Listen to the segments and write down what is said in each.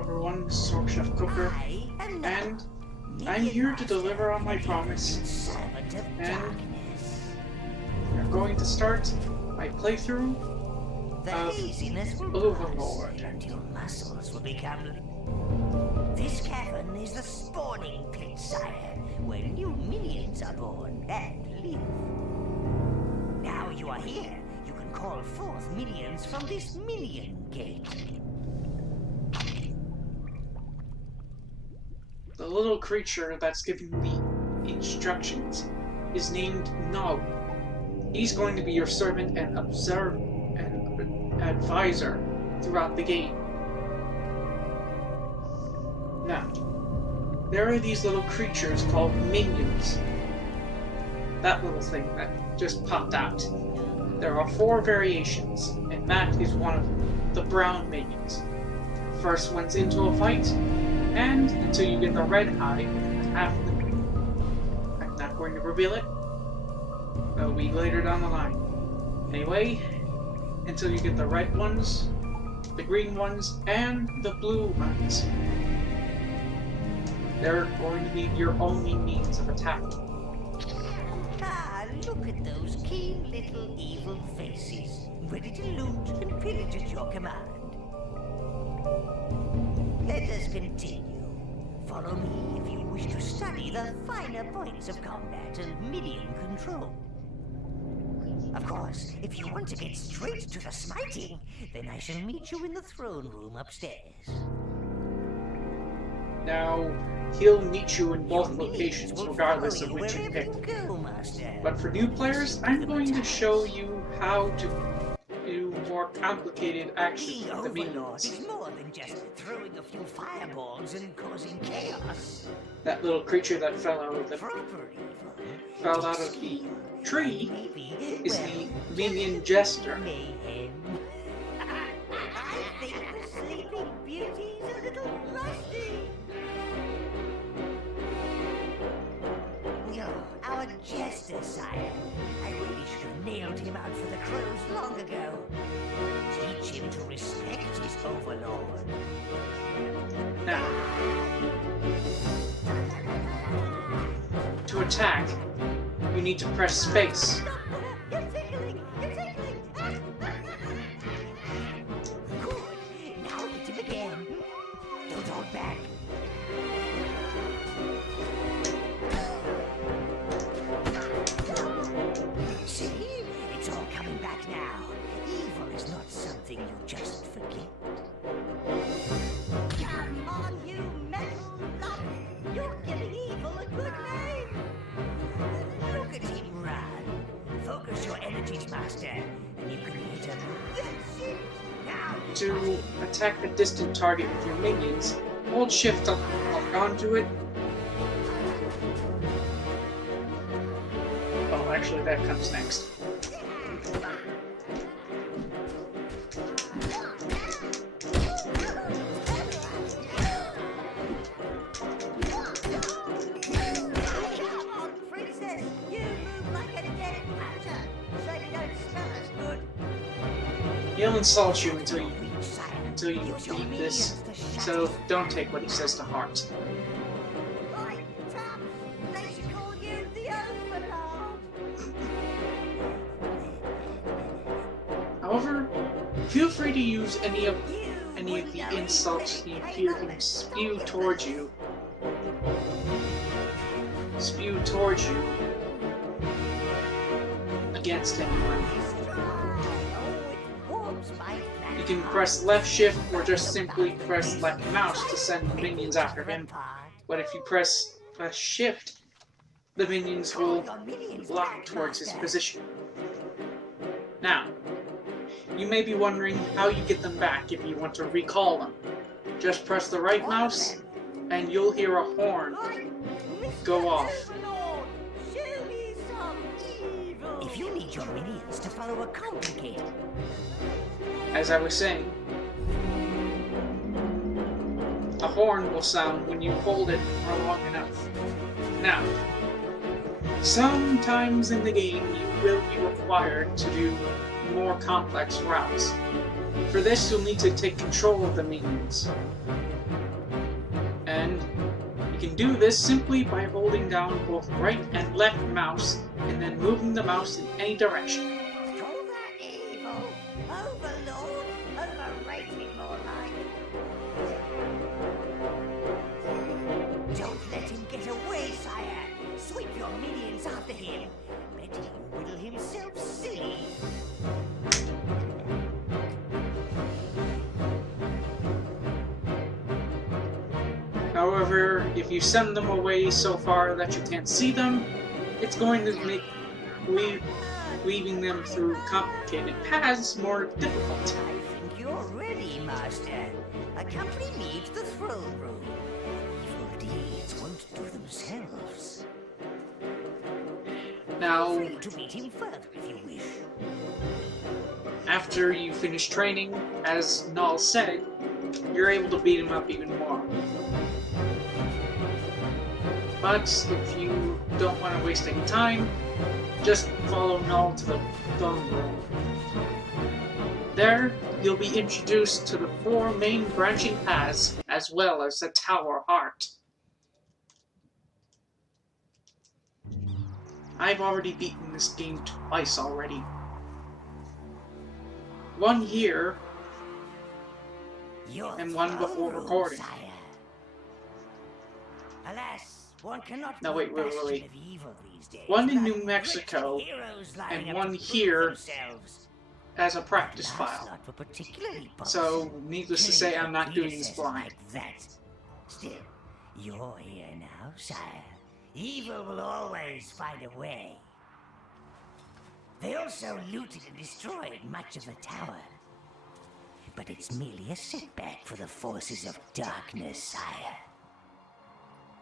everyone, this is Chef Cooker, and I'm here to deliver on my promise, and we're going to start my playthrough of Overlord. And your muscles will become... This cavern is the spawning pit, sire, where new minions are born and live. Now you are here, you can call forth minions from this minion gate. The little creature that's giving the instructions is named No. He's going to be your servant and advisor throughout the game. Now, there are these little creatures called minions. That little thing that just popped out. There are 4 variations, and that is one of them, the brown minions. First one's into a fight, and until you get the red eye, half of them. I'm not going to reveal it. That'll be later down the line. Anyway, until you get the red ones, the green ones, and the blue ones. They're going to be your only means of attack. Ah, look at those keen little evil faces, ready to loot and pillage at your command. Let us continue. Follow me if you wish to study the finer points of combat and minion control. Of course, if you want to get straight to the smiting, then I shall meet you in the throne room upstairs. Now, he'll meet you in both locations, regardless of which you pick. But for new players, I'm going to show you how to do more complicated actions with the minions. Is more than just throwing a few fireballs and causing chaos. That little creature that fell out of the tree is the minion jester. I think the sleeping beauty's a little rusty. Our jester, sire. I really should have nailed him out for the crows long ago. Teach him to respect his overlord. Now, to attack, you need to press space. You're tickling! You're tickling! Good. Now hit him again. Don't hold back. See? It's all coming back now. Evil is not something you just forget. Come on, you metal lump! You're giving evil a good name! Look at him run! Focus your energies, master, and you can hit him. That's it! Now To attack a distant target with your minions, hold shift to lock onto it. Oh, actually, that comes next. He'll insult you until you beat this, so don't take what he says to heart. Right, Tom, they should call you the overlord. However, feel free to use any of the insults you hear him spew towards you. Against anyone. You can press left shift or just simply press left mouse to send the minions after him. But if you press shift, the minions will block towards his position. Now, you may be wondering how you get them back if you want to recall them. Just press the right mouse and you'll hear a horn go off. If you need your minions to follow a complicated... As I was saying, a horn will sound when you hold it for long enough. Now, sometimes in the game you will be required to do more complex routes. For this, you'll need to take control of the minions. can do this simply by holding down both right and left mouse and then moving the mouse in any direction. Call that evil. Overlord. Overrated, more like. Don't let him get away, sire. Sweep your minions after him. Bet he will whittle himself silly. However, if you send them away so far that you can't see them, it's going to make weaving them through complicated paths more difficult. I think you're ready, Master. Accompany me to the throne room. Evil deeds won't do themselves. Now, Free to meet him further if you wish. after you finish training, as Null said, you're able to beat him up even more. But if you don't want to waste any time, just follow Null to the throne room. There, you'll be introduced to the 4 main branching paths, as well as the Tower Heart. I've already beaten this game twice already. One here, and one before recording. Sire. Alas, one cannot No, wait, be a wait. bastion of evil these days One in without New Mexico, heroes lining and up one to prove here themselves. as a practice Last file. lot were particularly So, bothersome. needless to Killing say, I'm their not doing this predecessors blind. like that. Still, you're here now, sire. Evil will always find a way. They also looted and destroyed much of the tower. But it's merely a setback for the forces of darkness, sire.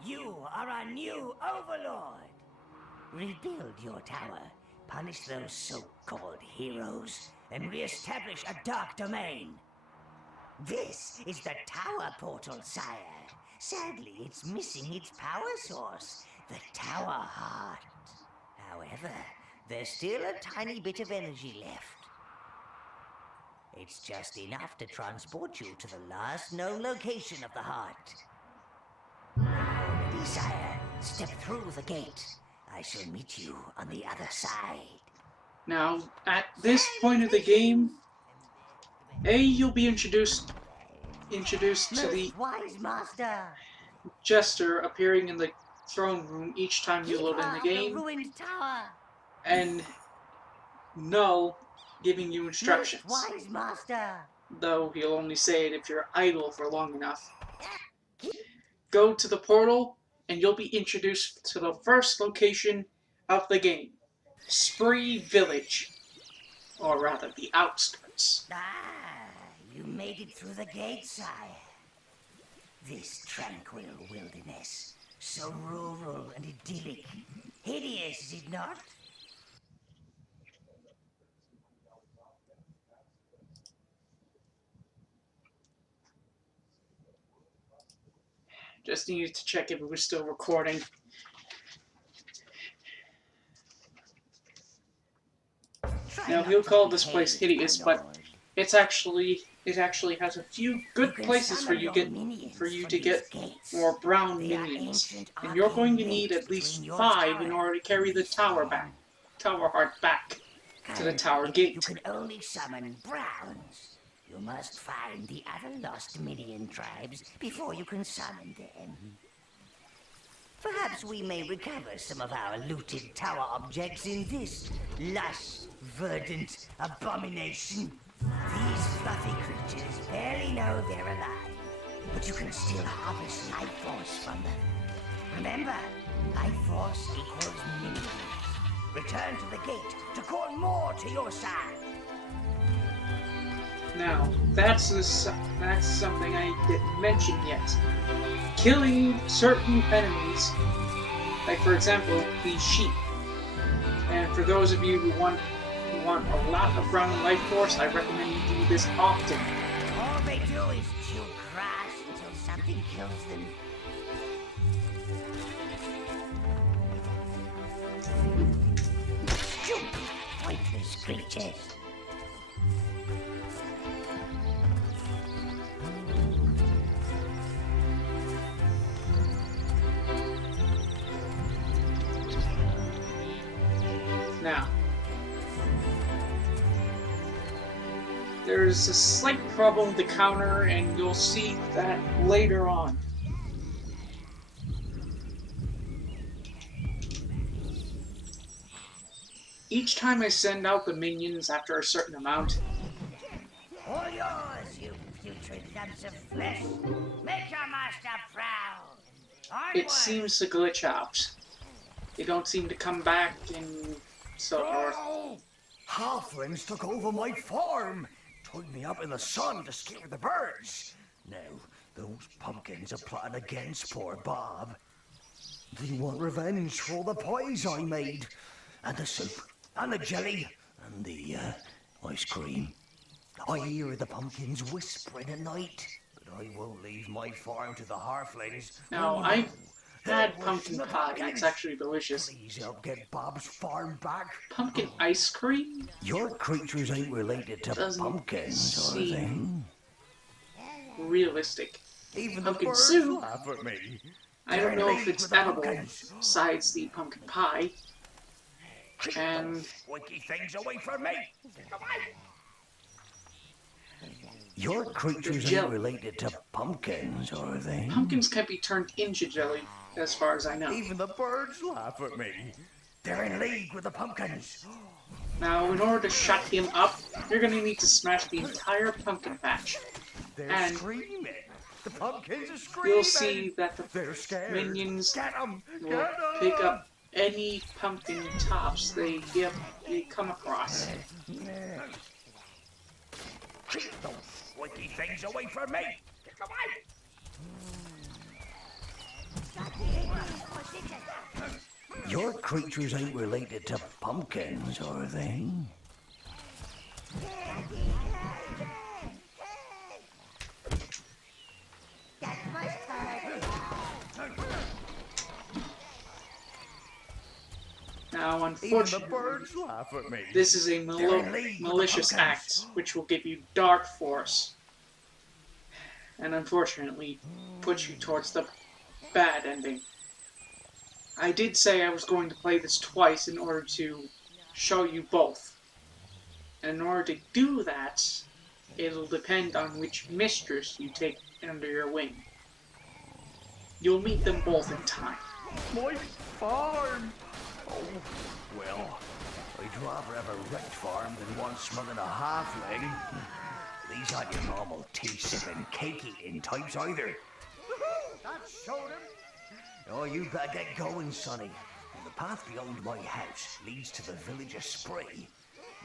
You are our new overlord. Rebuild your tower, punish those so-called heroes, and re-establish a dark domain. This is the tower portal, sire. Sadly, it's missing its power source, the tower heart. However, there's still a tiny bit of energy left. It's just enough to transport you to the last known location of the heart. Ready, sire? Step through the gate. I shall meet you on the other side. Now, at this point of the game, you'll be introduced to the wise master. jester appearing in the throne room each time you load in the game, ruined tower. and Null giving you instructions. Wise master. Though he'll only say it if you're idle for long enough. Go to the portal, and you'll be introduced to the first location of the game, Spree Village, or rather the outskirts. You made it through the gate, sire. This tranquil wilderness, so rural and idyllic. Hideous, is it not? Just needed to check if it was still recording. Now he'll call this place hideous, but it actually has a few good places for you to get more brown minions, and you're going to need at least 5 in order to carry the tower heart back to the tower gate. You can only summon browns. You must find the other lost minion tribes before you can summon them. Perhaps we may recover some of our looted tower objects in this lush, verdant abomination. These fluffy creatures barely know they're alive, but you can still harvest life force from them. Remember, life force equals minions. Return to the gate to call more to your side. Now, that's something I didn't mention yet. Killing certain enemies, like for example, these sheep. And for those of you who want a lot of brown life force, I recommend you do this often. All they do is chew grass until something kills them. Stupid, pointless creatures. Now, there's a slight problem with the counter, and you'll see that later on. Each time I send out the minions after a certain amount, All yours, you putrid lumps of flesh. Make your master proud. it seems to glitch out. They don't seem to come back and so forth. Halflings took over my farm, tied me up in the sun to scare the birds. Now, those pumpkins are plotting against poor Bob. They want revenge for all the pies I made, and the soup, and the jelly, and the ice cream. I hear the pumpkins whispering at night, but I won't leave my farm to the halflings. Now, Oh, I've they're had worse pumpkin than the pie, and it's pumpkins. actually delicious. Please help get Bob's farm back. Pumpkin ice cream? Your creatures ain't related to Doesn't pumpkins, are seem they? realistic. Even Pumpkin the birds soup? laugh at me. I don't know if They're it's with the edible pumpkins. besides the pumpkin pie. Keep And- those squeaky things away from me. Your creatures jelly. ain't related to pumpkins, are they? Pumpkins can be turned into jelly, as far as I know. Even the birds laugh at me. They're in league with the pumpkins. Now, in order to shut him up, you're gonna need to smash the entire pumpkin patch. They're And screaming. The pumpkins are screaming. You'll see that the They're scared. minions Get 'em! will Get 'em! pick up any pumpkin tops they come across. Keep those squeaky things away from me. Get away! Your creatures ain't related to pumpkins, are they? Now, Even the unfortunately, birds laugh at me. this is a They're in league with the malicious pumpkins. act, which will give you dark force. And unfortunately, puts you towards the bad ending. I did say I was going to play this twice in order to show you both. And in order to do that, it'll depend on which mistress you take under your wing. You'll meet them both in time. My farm! Oh, well, I'd rather have a wrecked farm than one smothering a halfling. These aren't your normal tea-sipping, cake-eating types either. That showed him. Oh, you better get going, sonny. The path beyond my house leads to the village of Spree.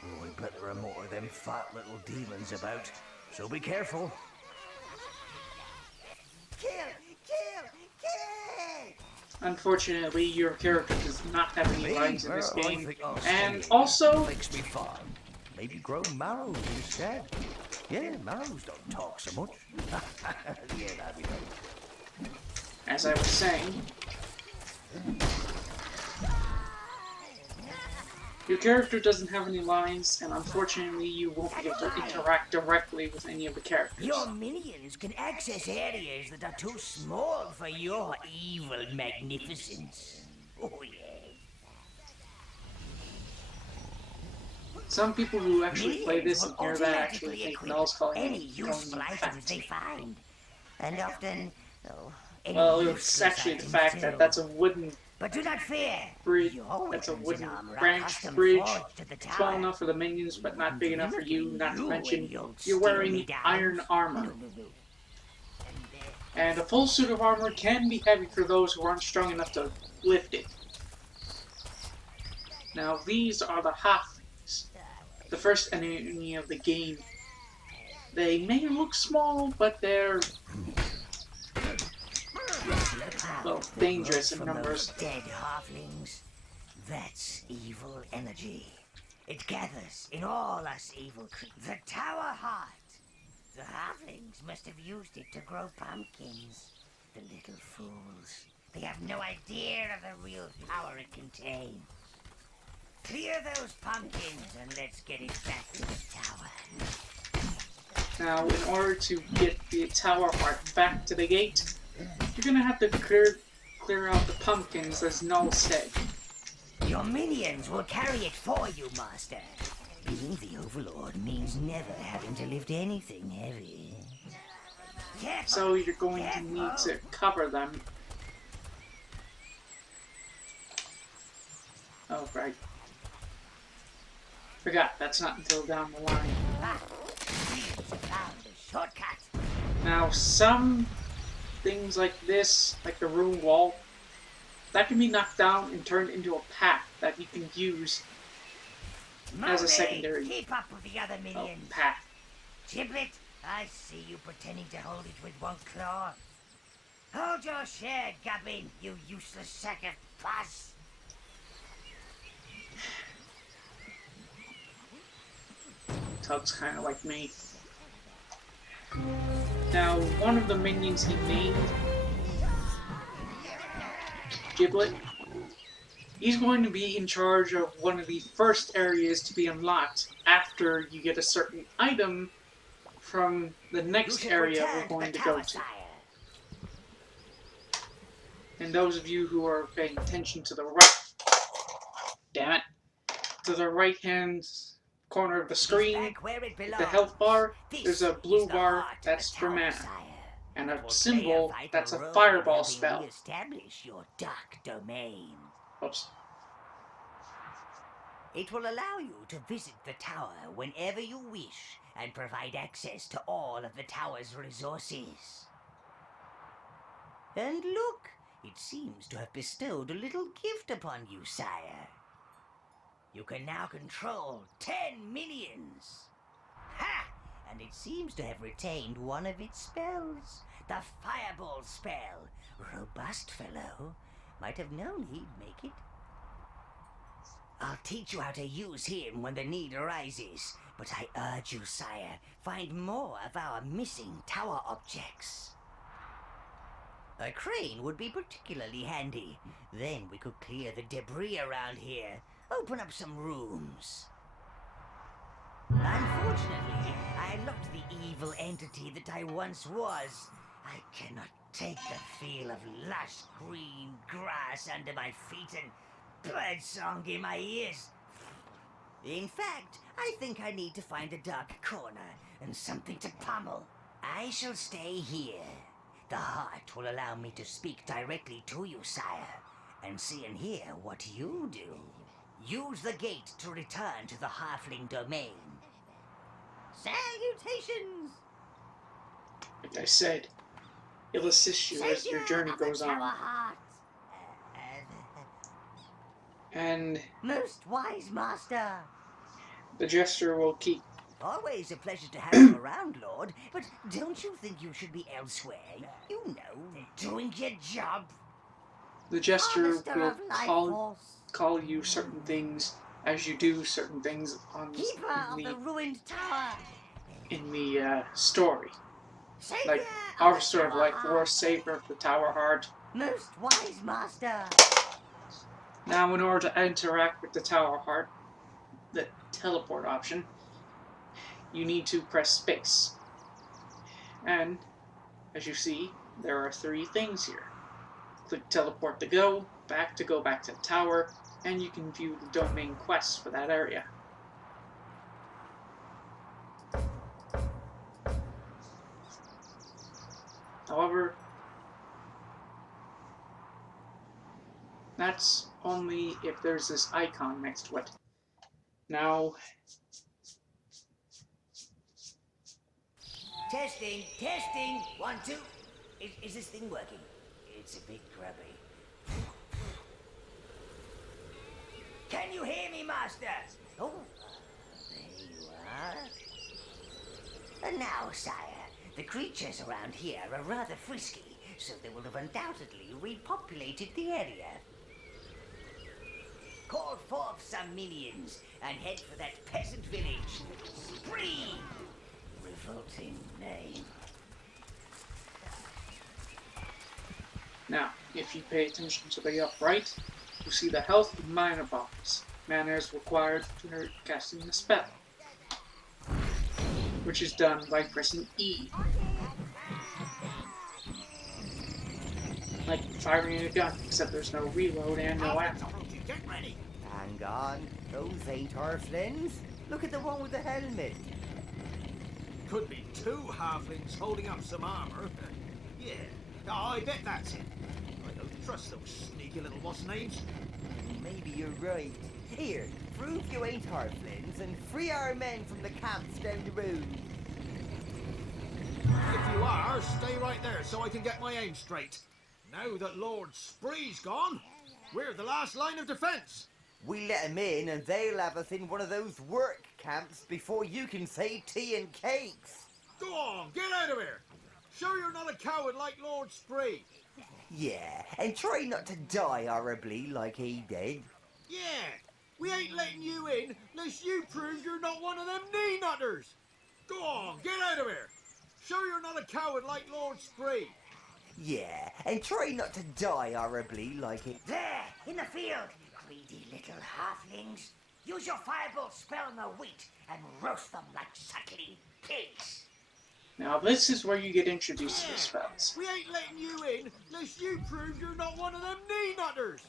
Oh, I bet there are more of them fat little demons about, so be careful. Kill! Kill! Kill! Unfortunately, your character does not have any Me? lines in this Well, I game. think I'll And stay also, Fix me farm. Maybe grow marrows instead. Yeah, marrows don't talk so much. Yeah, that'd be right. as I was saying, your character doesn't have any lines, and unfortunately you won't be able to interact directly with any of the characters. Your minions can access areas that are too small for your evil magnificence. Oh, yeah. Some people who actually play this and will hear that actually automatically think equip Mel's calling any it useful going items they fat. find. And often, any Well, it's useless actually the items fact too. that that's a wooden But do not fear. bridge, Your that's a weapons wooden and armor are branch custom bridge. forged to the It's small tower. enough for the minions, but not big enough for you, not to You mention and you'll you're steal wearing me down. iron armor. No. And a full suit of armor can be heavy for those who aren't strong enough to lift it. Now, these are the halflings, the first enemy of the game. They may look small, but they're, well, dangerous in From numbers. those dead halflings. That's evil energy. It gathers in all us evil creatures. The tower heart. The halflings must have used it to grow pumpkins. The little fools. They have no idea of the real power it contains. Clear those pumpkins and let's get it back to the tower. Now, in order to get the tower heart back to the gate, you're gonna have to clear out the pumpkins, as Null said. Your minions will carry it for you, Master. Being the Overlord means never having to lift anything heavy. Careful, So you're going to need to cover them. Oh, right. Forgot, that's not until down the line. Found a shortcut. Now, some things like this, like the room wall, that can be knocked down and turned into a path that you can use as a secondary Keep up with the other minions. path. Giblet, I see you pretending to hold it with one claw. Hold your share, Gubbin, you useless sack of pus. Tug's kind of like me. Now, one of the minions he named, Giblet, he's going to be in charge of one of the first areas to be unlocked after you get a certain item from the next area we're going to go to. And those of you who are paying attention to the right, damn it, to the right hand corner of the screen, the health bar, there's a blue bar that's for mana, and a symbol that's a fireball spell. Establish your dark domain. Oops. It will allow you to visit the tower whenever you wish and provide access to all of the tower's resources. And look, it seems to have bestowed a little gift upon you, sire. You can now control 10 minions. Ha! And it seems to have retained one of its spells. The fireball spell. Robust fellow. Might have known he'd make it. I'll teach you how to use him when the need arises. But I urge you, sire, find more of our missing tower objects. A crane would be particularly handy. Then we could clear the debris around here. Open up some rooms. Unfortunately, I lost the evil entity that I once was. I cannot take the feel of lush green grass under my feet and birdsong in my ears. In fact, I think I need to find a dark corner and something to pummel. I shall stay here. The heart will allow me to speak directly to you, sire, and see and hear what you do. Use the gate to return to the halfling domain. Salutations! Like I said, it'll assist you as your journey goes on. And most wise master. the gesture will keep. Always a pleasure to have you around, Lord, but don't you think you should be elsewhere? You know, doing your job. The gesture will call you certain things as you do certain things on the ruined tower. In the story. Like our sort of like war saver of the Tower Heart. Most wise master. Now, in order to interact with the Tower Heart, the teleport option, you need to press space. And as you see, there are 3 things here. Click teleport to go back to the tower, and you can view the domain quests for that area. However, that's only if there's this icon next to it. Now, testing. 1, 2. Is this thing working? It's a bit grubby. Can you hear me, master? Oh, there you are. And now, sire, the creatures around here are rather frisky, so they will have undoubtedly repopulated the area. Call forth some minions and head for that peasant village. Spree! Revolting name. now, if you pay attention to the upright, you see the health and mana box. Mana is required for casting the spell, which is done by pressing E. Like firing a gun, except there's no reload and no ammo. hang on. Those ain't halflings. Look at the one with the helmet. Could be two halflings holding up some armor. Yeah, I bet that's it. I don't trust those sneaky little what's-names. Maybe you're right. Here, prove you ain't halflings and free our men from the camps down the road. If you are, stay right there so I can get my aim straight. Now that Lord Spree's gone, we're the last line of defense. We let them in and they'll have us in one of those work camps before you can say tea and cakes. Go on, get out of here. Show you're not a coward like Lord Spree. Yeah, and try not to die horribly like he did. Yeah, we ain't letting you in unless you prove you're not one of them knee-nutters. Go on, get out of here. Show you're not a coward like Lord Spree. Yeah, and try not to die horribly like he... There, in the field, greedy little halflings. Use your firebolt spell on the wheat and roast them like suckling pigs. Now this is where you get introduced to the spells. We ain't letting you in unless you prove you're not one of them knee-nutters.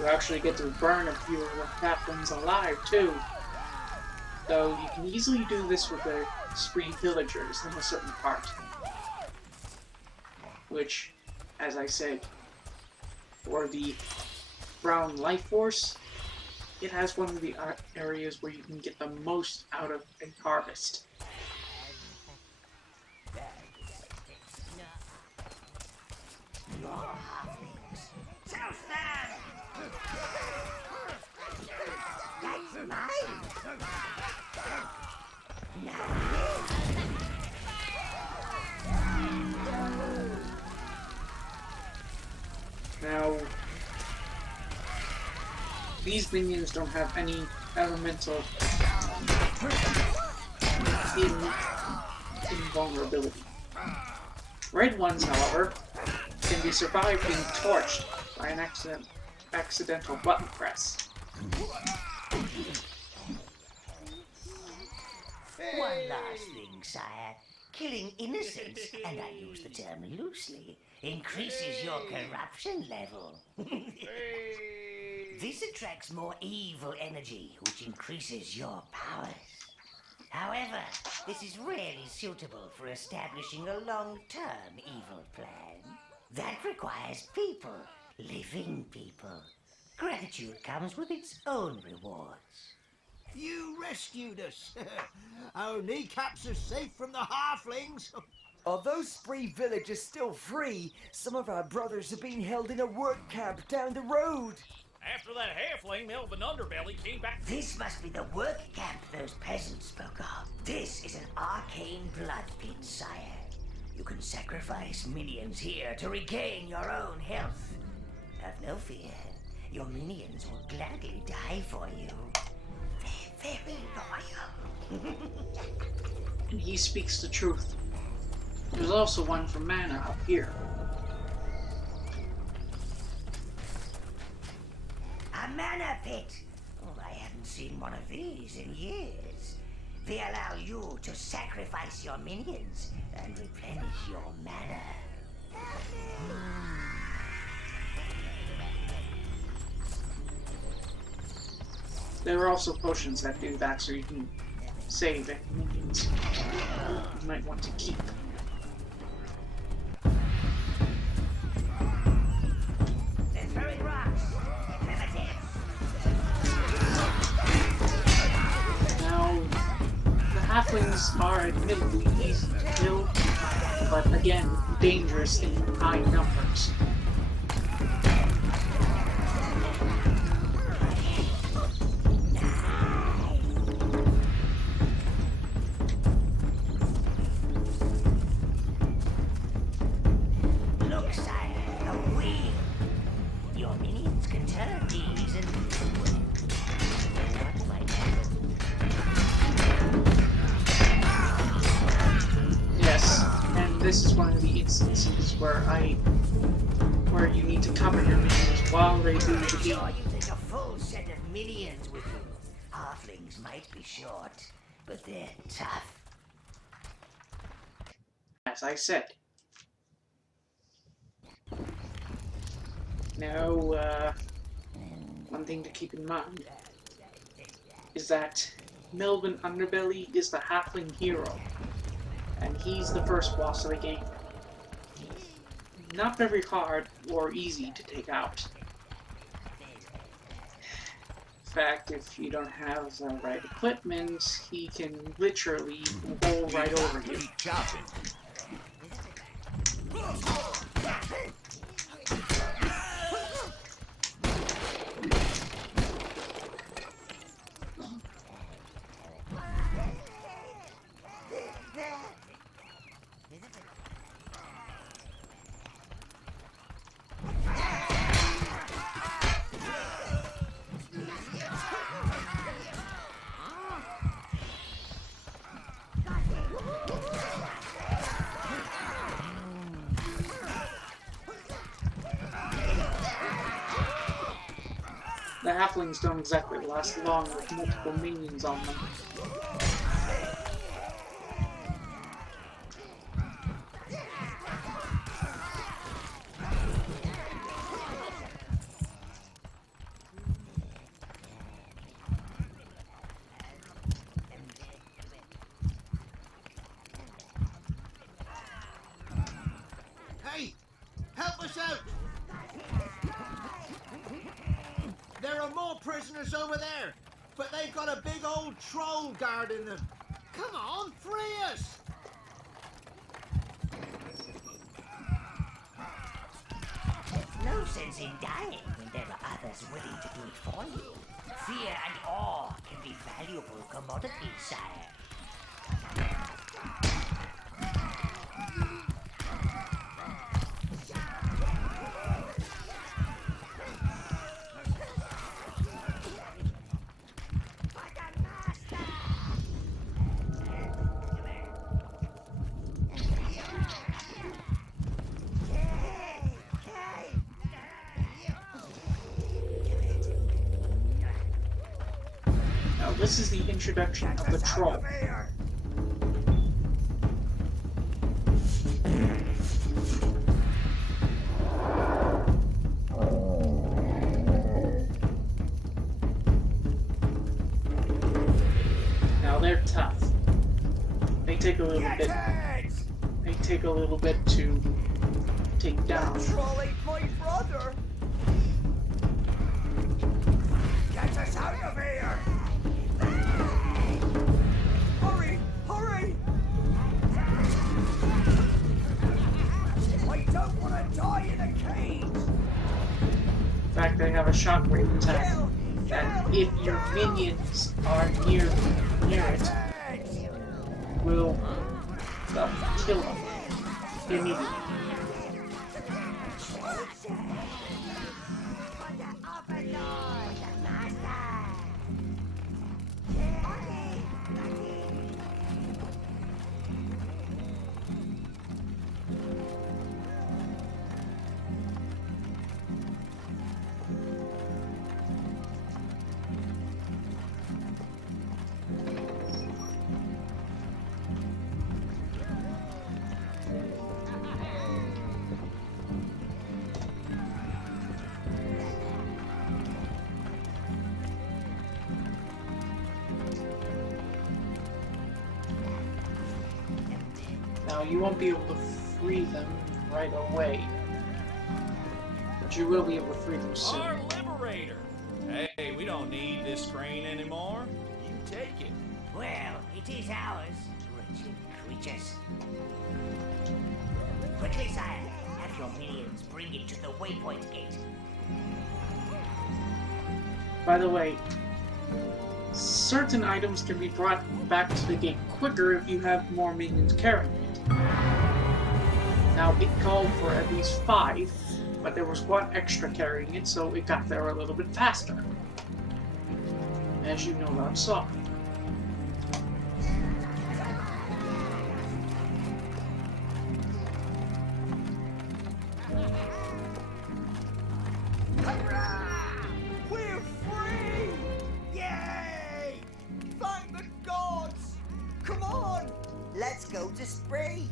You actually get to burn a few of the halflings alive too. Though you can easily do this with the Spree villagers in a certain part. Which, as I said, for the brown life force, it has one of the areas where you can get the most out of a harvest. So stand! That's mine! Now, these minions don't have any elemental invulnerability. Red ones, however, can be survived being torched by an accidental button press. One last thing, sire. Killing innocents, and I use the term loosely, increases your corruption level. This attracts more evil energy, which increases your powers. However, this is rarely suitable for establishing a long-term evil plan. That requires people, living people. Gratitude comes with its own rewards. You rescued us. Our kneecaps are safe from the halflings. Although Spree Village is still free, some of our brothers are being held in a work camp down the road. After that halfling Melvin Underbelly came back. This must be the work camp those peasants spoke of. This is an arcane blood pit, sire. You can sacrifice minions here to regain your own health. Have no fear. Your minions will gladly die for you. They're very loyal. And he speaks the truth. There's also one for mana up here. A mana pit. Oh, I haven't seen one of these in years. They allow you to sacrifice your minions and replenish your mana. There are also potions that do that, so you can save any minions you might want to keep. They're throwing rocks. Now, the halflings are admittedly easy to kill, but again, dangerous in high numbers. Look, sire, a wheel. Your minions can turn these and what might happen? Yes, and this is one of the instances where you need to cover your minions while they do Make the sure deed. you take a full set of minions with you. Halflings might be short, but they're tough. As I said. Now, one thing to keep in mind is that Melvin Underbelly is the halfling hero, and he's the first boss of the game. Not very hard or easy to take out. In fact, if you don't have the right equipment, he can literally roll right over you. Keep chopping. The halflings don't exactly last long with multiple minions on them. Hey! Help us out! There are more prisoners over there, but they've got a big old troll guarding them. Come on, free us! No sense in dying when there are others willing to do it for you. Fear and awe can be valuable commodities, sire. Now this is the introduction of the troll. Now they're tough. They take a little bit. They take a little bit to take down. Troll ate my brother. Get us out of here! Hurry! Hurry! I don't want to die in a cage! In fact, they have a shockwave attack. And if your minions are near it, will kill them immediately. Now, you won't be able to free them right away, but you will be able to free them soon. Our liberator! Hey, we don't need this crane anymore. You take it. Well, it is ours, wretched creatures. Quickly, sire, have your minions bring it to the waypoint gate. By the way, certain items can be brought back to the gate quicker if you have more minions carrying it. Now, it called for at least 5, but there was 1 extra carrying it, so it got there a little bit faster. As you know, that's so. Hurrah! We're free! Yay! Thank the gods! Come on! Let's go to Spree!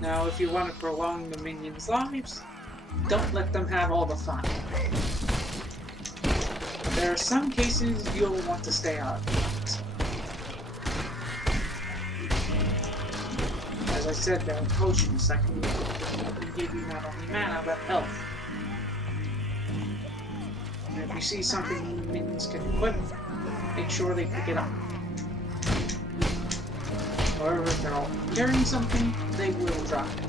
Now, if you want to prolong the minions' lives, don't let them have all the fun. There are some cases you'll want to stay out of it. As I said, there are potions that can give you not only mana, but health. And if you see something minions can equip, make sure they pick it up. However, if they're all carrying something, they will drop it.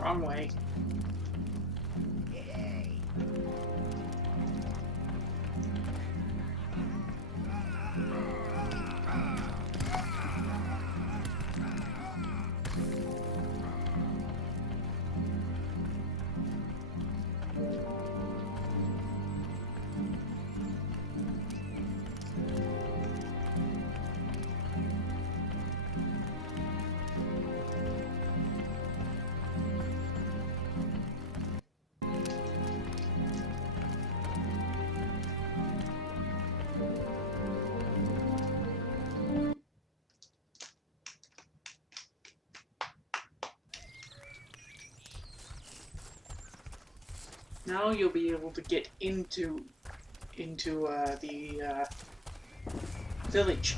Wrong way. Now you'll be able to get into the village.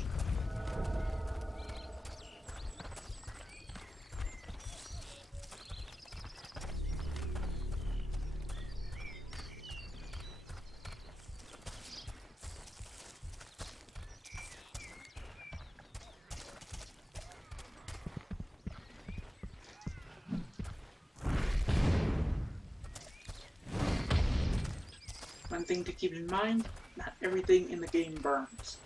One thing to keep in mind, not everything in the game burns.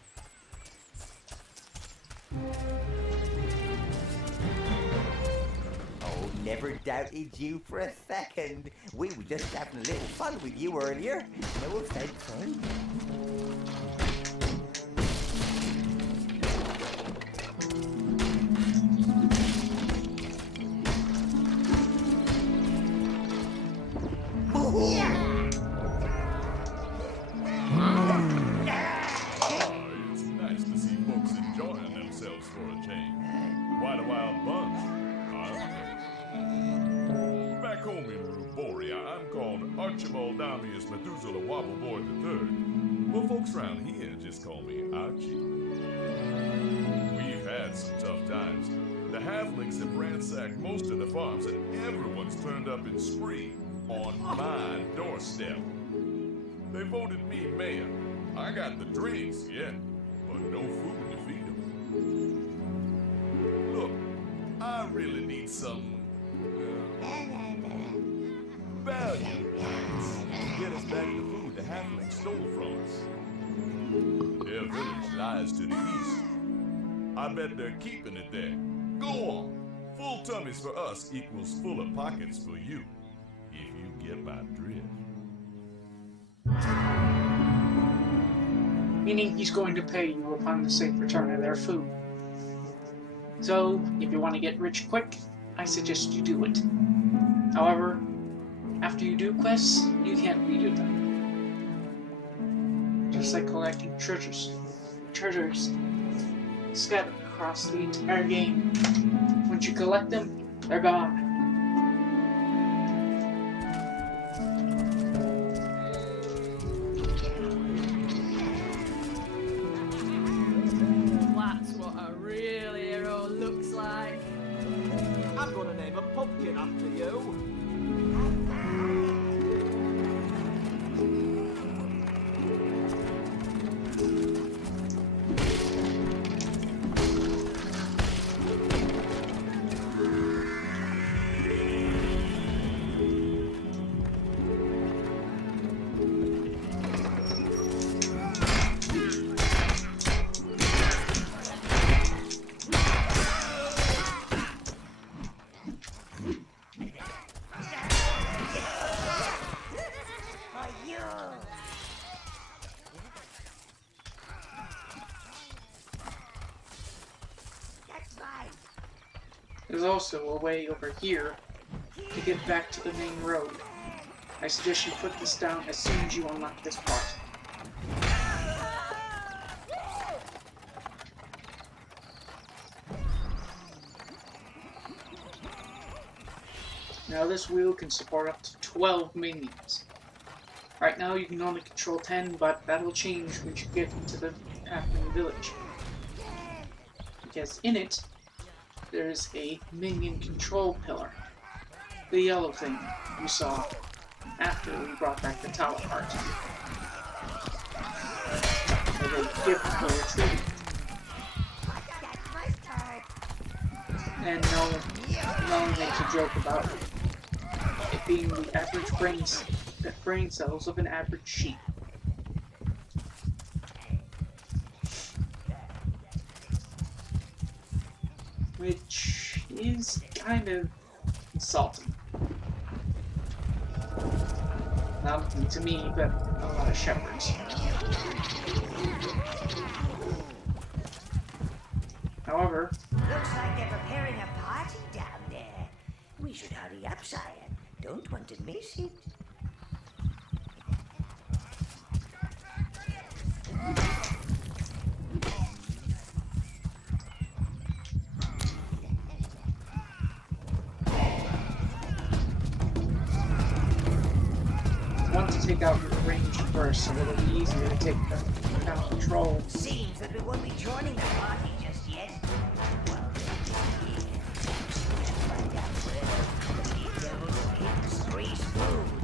Oh, never doubted you for a second. We were just having a little fun with you earlier. No offense, son. It's nice to see folks enjoying themselves for a change. Quite a wild bunch. Back home in Ruboria, I'm called Archibald Damius Methuselah Wobbleboard III. Well, folks around here just call me Archie. We've had some tough times. The halflings have ransacked most of the farms, and everyone's turned up in spree on my doorstep. They voted me mayor. I got the drinks, yeah, but no food to feed them. Look, I really need some value to get us back the food the halflings stole from us. Their village lies to the east. I bet they're keeping it there. Go on. Full tummies for us equals fuller pockets for you, if you get my drift. Meaning he's going to pay you upon the safe return of their food. So, if you want to get rich quick, I suggest you do it. However, after you do quests, you can't redo them. Just like collecting treasures. Treasures scattered across the entire game. Once you collect them, they're gone. That's what a real hero looks like. I'm gonna name a pumpkin after you. There's also a way over here to get back to the main road. I suggest you put this down as soon as you unlock this part. Now this wheel can support up to 12 minions. Right now you can only control 10, but that'll change when you get into the halfling village. Because in it, there's a minion control pillar. The yellow thing you saw after we brought back the tower part. Or the gift for retreating. And no one makes a joke about it being the average brain cells of an average sheep. Which is kind of insulting. Not only to me, but a lot of shepherds. However, looks like they're preparing a party down there. We should hurry up, sire. Don't want to miss it. want to take out your range first, so it'll be easier to take down control. Seems that we won't be joining the party just yet. Well, find out where the devil's hidden streets food.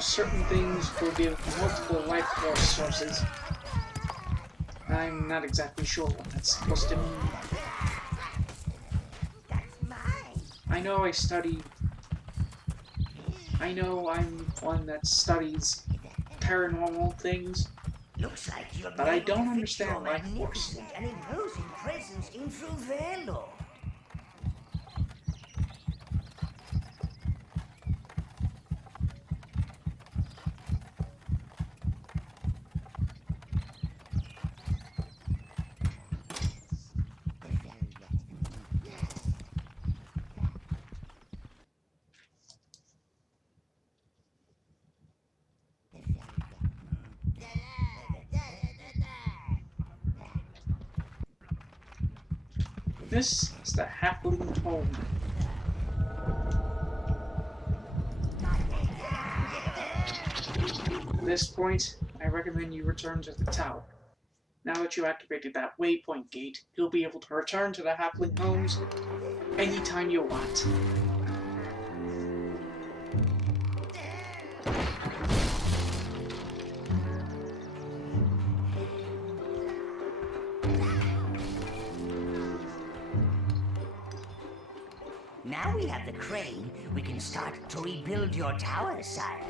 Certain things will give multiple life force sources. I'm not exactly sure what that's supposed to mean. I know I'm one that studies paranormal things, but I don't understand life force. An imposing presence in FOFILLED. This is the halfling home. At this point, I recommend you return to the tower. Now that you activated that waypoint gate, you'll be able to return to the halfling homes anytime you want. Now we have the crane, we can start to rebuild your tower, sire.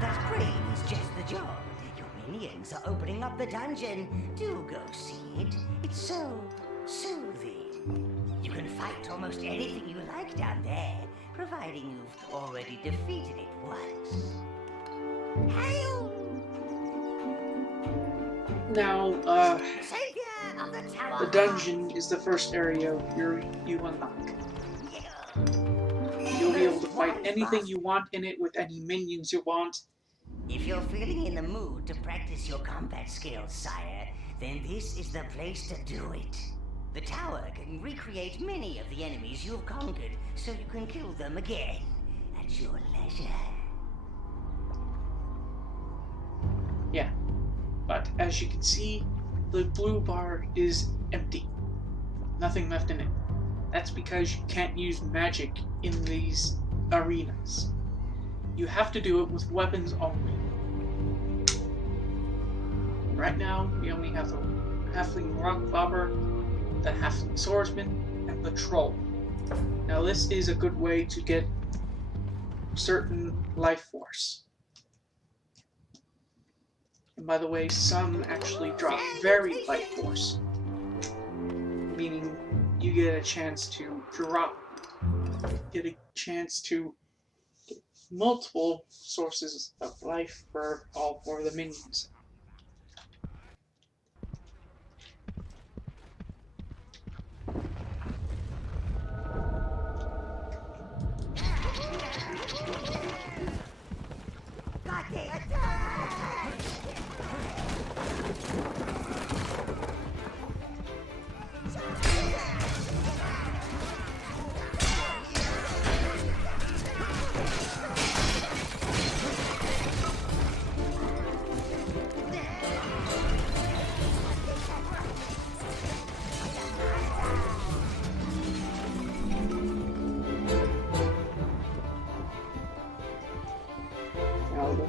That crane is just the job. Your minions are opening up the dungeon. Do go see it. It's so soothing. You can fight almost anything you like down there, providing you've already defeated it once. Hail! Now, Savior of the tower! the dungeon is the first area you unlock. You'll be able to fight anything you want in it with any minions you want. If you're feeling in the mood to practice your combat skills, sire, then this is the place to do it. The tower can recreate many of the enemies you've conquered, so you can kill them again at your leisure. Yeah, but as you can see, the blue bar is empty. Nothing left in it. That's because you can't use magic in these arenas. You have to do it with weapons only. Right now, we only have the halfling rock clobber, the halfling swordsman, and the troll. Now this is a good way to get certain life force. And by the way, some actually drop very life force, meaning you get a chance to get multiple sources of life for all 4 of the minions.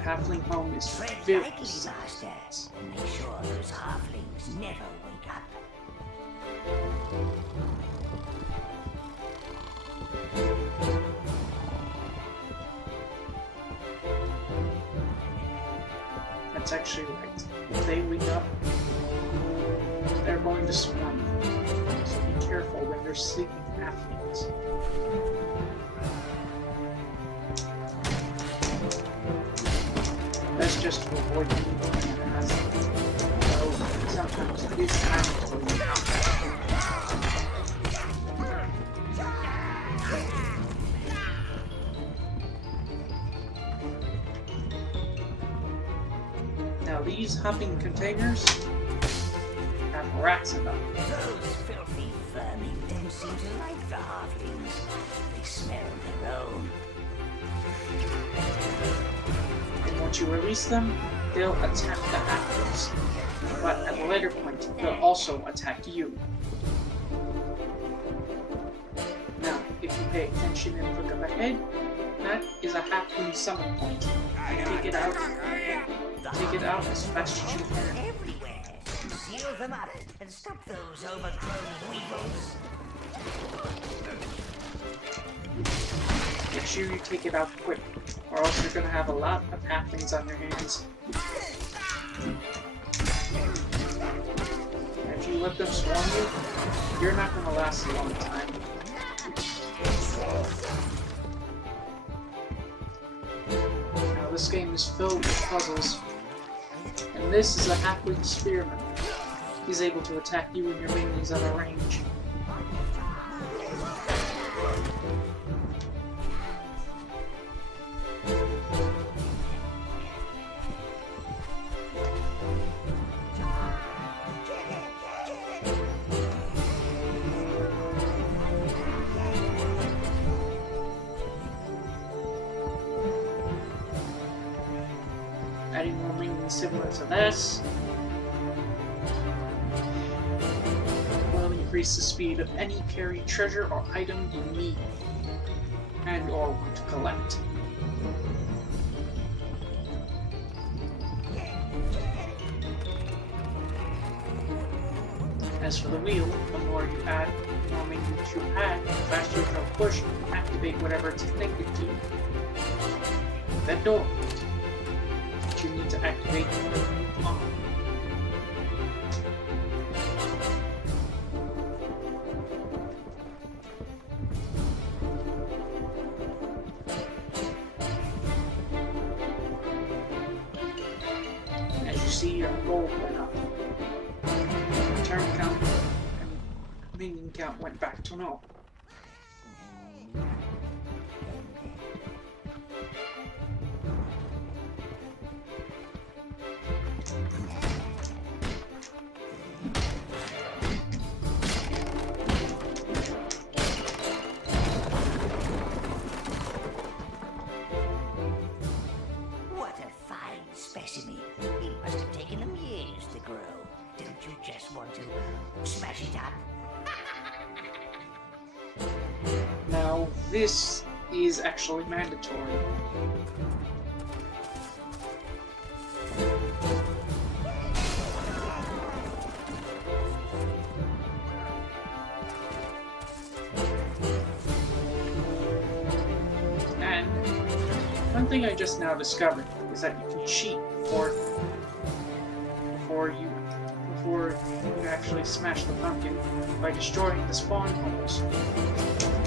Halfling home is filled with master. Make sure those halflings never wake up. That's actually right. If they wake up, they're going to swarm you. So be careful when you're sleeping halflings. That's just to avoid people in the past. So sometimes it is time to leave out. Now these hopping containers have rats in them. Those filthy vermin don't seem to like the halflings. They smell their own. Once you release them, they'll attack the halflings, but at a later point, they'll also attack you. Now, if you pay attention and look up ahead, that is a halfling summon point. Take it out as fast as you can. Everywhere. Seal them up and stop those overgrown weevils. Make sure you take it out quick, or else you're going to have a lot of halflings on your hands. And if you let them swarm you, you're not going to last a long time. Now this game is filled with puzzles, and this is a halfling spearman. He's able to attack you and your minions at a range. Adding more minions similar to this will increase the speed of any carried treasure or item you need and or want to collect. As for the wheel, the more you add, the more minions you add, the faster you'll push and activate whatever it's connected to. That door that you need to activate and move on. As you see, your gold went up. Turn count and minion count went back to normal. What a fine specimen. It must have taken them years to grow. Don't you just want to smash it up? Now, this is actually mandatory. One thing I just now discovered is that you can cheat before you actually smash the pumpkin by destroying the spawn holes.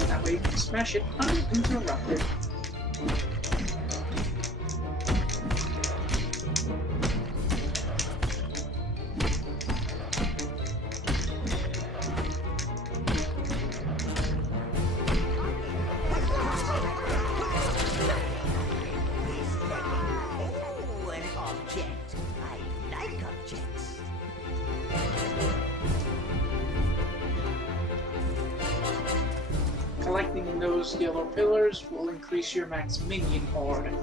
That way you can smash it uninterrupted. Oh, an object. I like objects. Collecting those yellow pillars will increase your max minion horde. And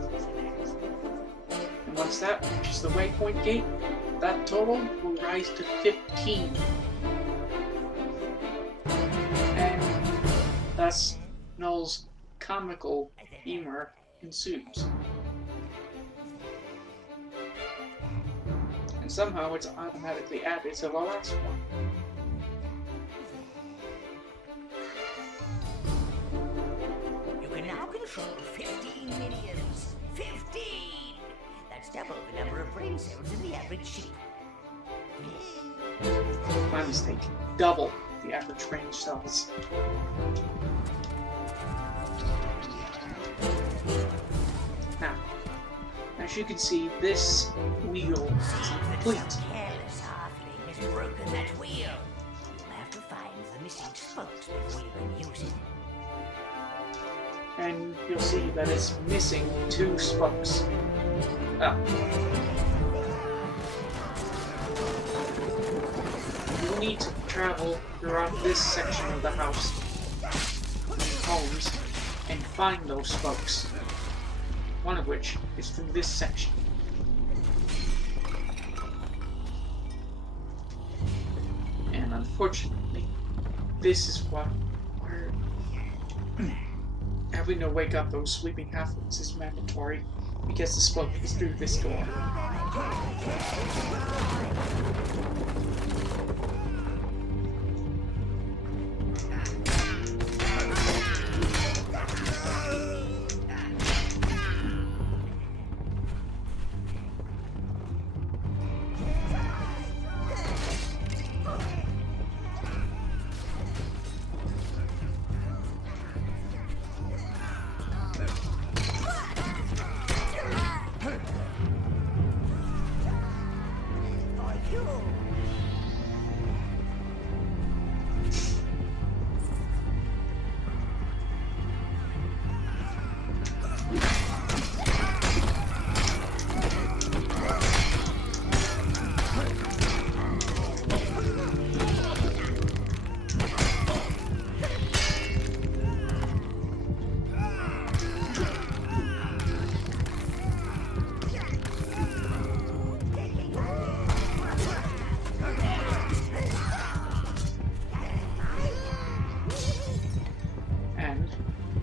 once that reaches the waypoint gate, that total will rise to 15. And thus, Null's comical humor ensues. And somehow it's automatically added to the last one. You can now control 15 minions. 15! That's double the number of brain cells in the average sheep. My mistake. Double the average range cells. Now, as you can see, this wheel is complete. Some careless halfling has broken that wheel. You'll have to find the missing spokes before you can use it. And you'll see that it's missing 2 spokes. You'll need to travel throughout this section of the homes, and find those spokes. One of which is through this section. And unfortunately, this is where having to wake up those sleeping halflings is mandatory, because the spoke is through this door.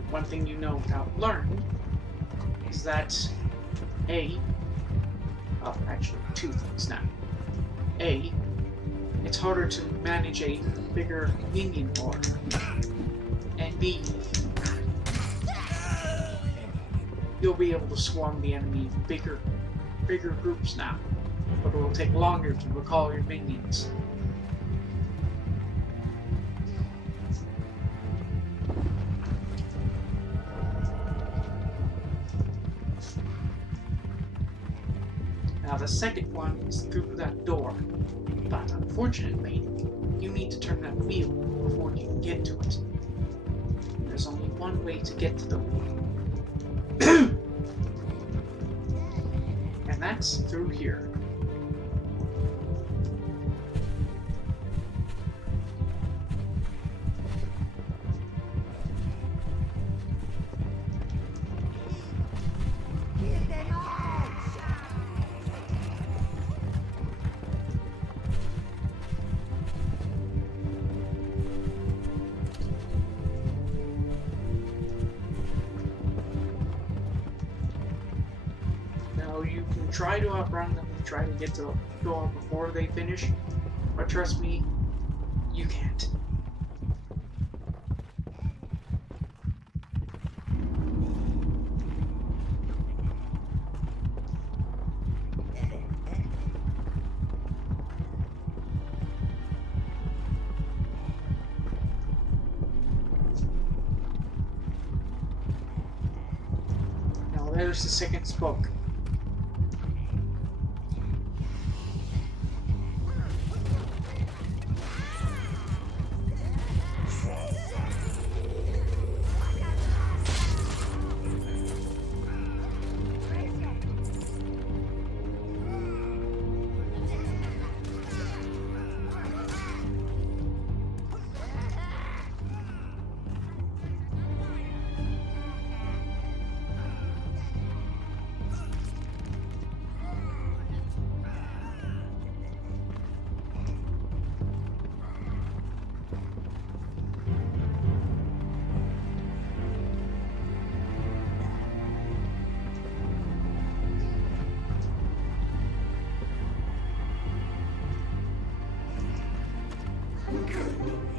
One thing you know without learning is that actually 2 things now. A, it's harder to manage a bigger minion horde. And B, you'll be able to swarm the enemy in bigger groups now, but it will take longer to recall your minions. Now the second one is through that door, but unfortunately, you need to turn that wheel before you can get to it. There's only one way to get to the wheel. And that's through here. You can try to outrun them and try to get to the door before they finish, but trust me, you can't. There's the second spoke.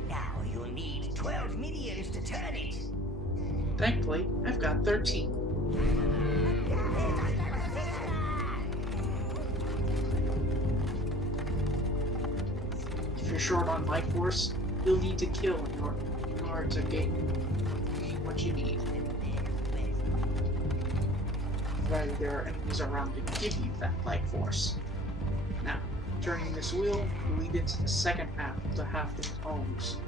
Now you'll need 12 minions to turn it. Thankfully, I've got 13. If you're short on life force, you'll need to kill in order to gain what you need. Provided there are enemies around to give you that life force. Now, turning this wheel will lead into the second half of the halfling homes.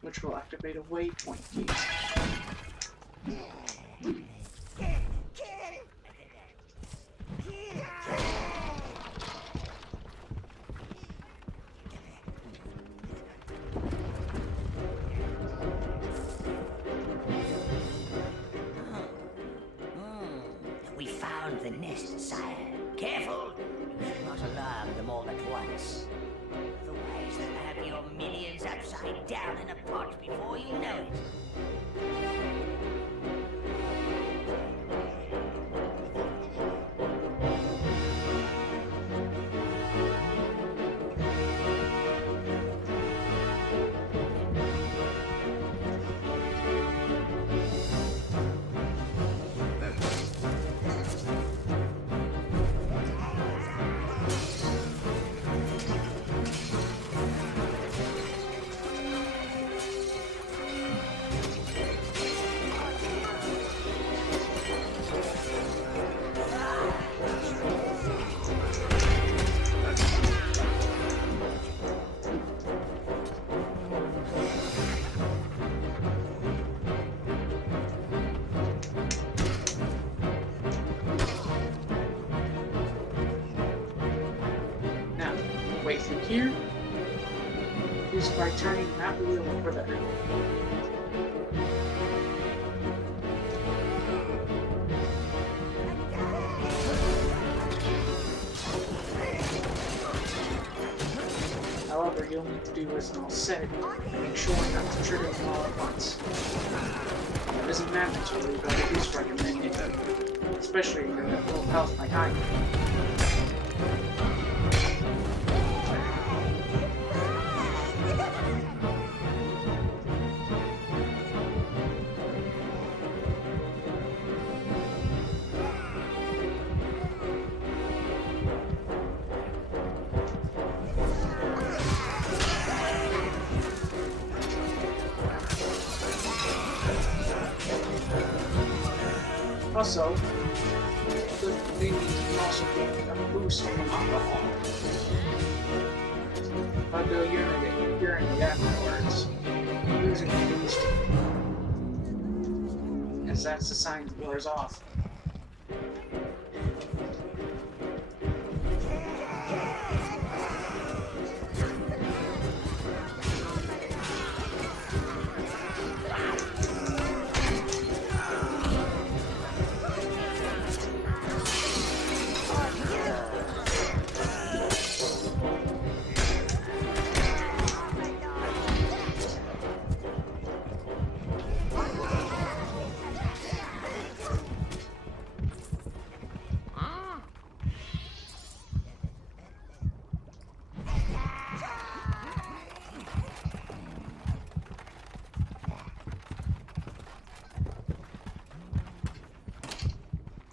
Which will activate a waypoint key. We found the nest, sire. Careful! You should not alarm them all at once. Otherwise, they'll have your minions upside down in a pot before you know it. Way through here is by turning that wheel over there. However, you'll need to do as an all set and make sure not to trigger them all at once. It isn't mandatory, but it is recommended, especially if you're at low health like I am. Also, the minions can also get a boost from alcohol. But they'll urinate afterwards, losing the boost, as that's the sign it wears off.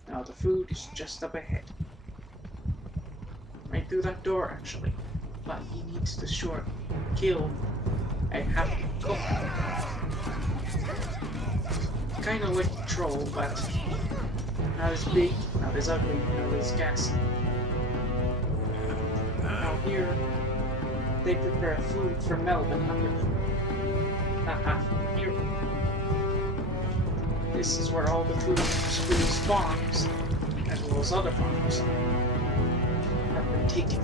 Now the food is just up ahead. Right through that door, actually. but he needs to kill and have it cooked. Kind of like a troll, but not as big, not as ugly, not as ghastly. Now here, they prepare food for Melvin Underwood. Haha, here. This is where all the food from Squee's farms, as well as other farms, have been taken.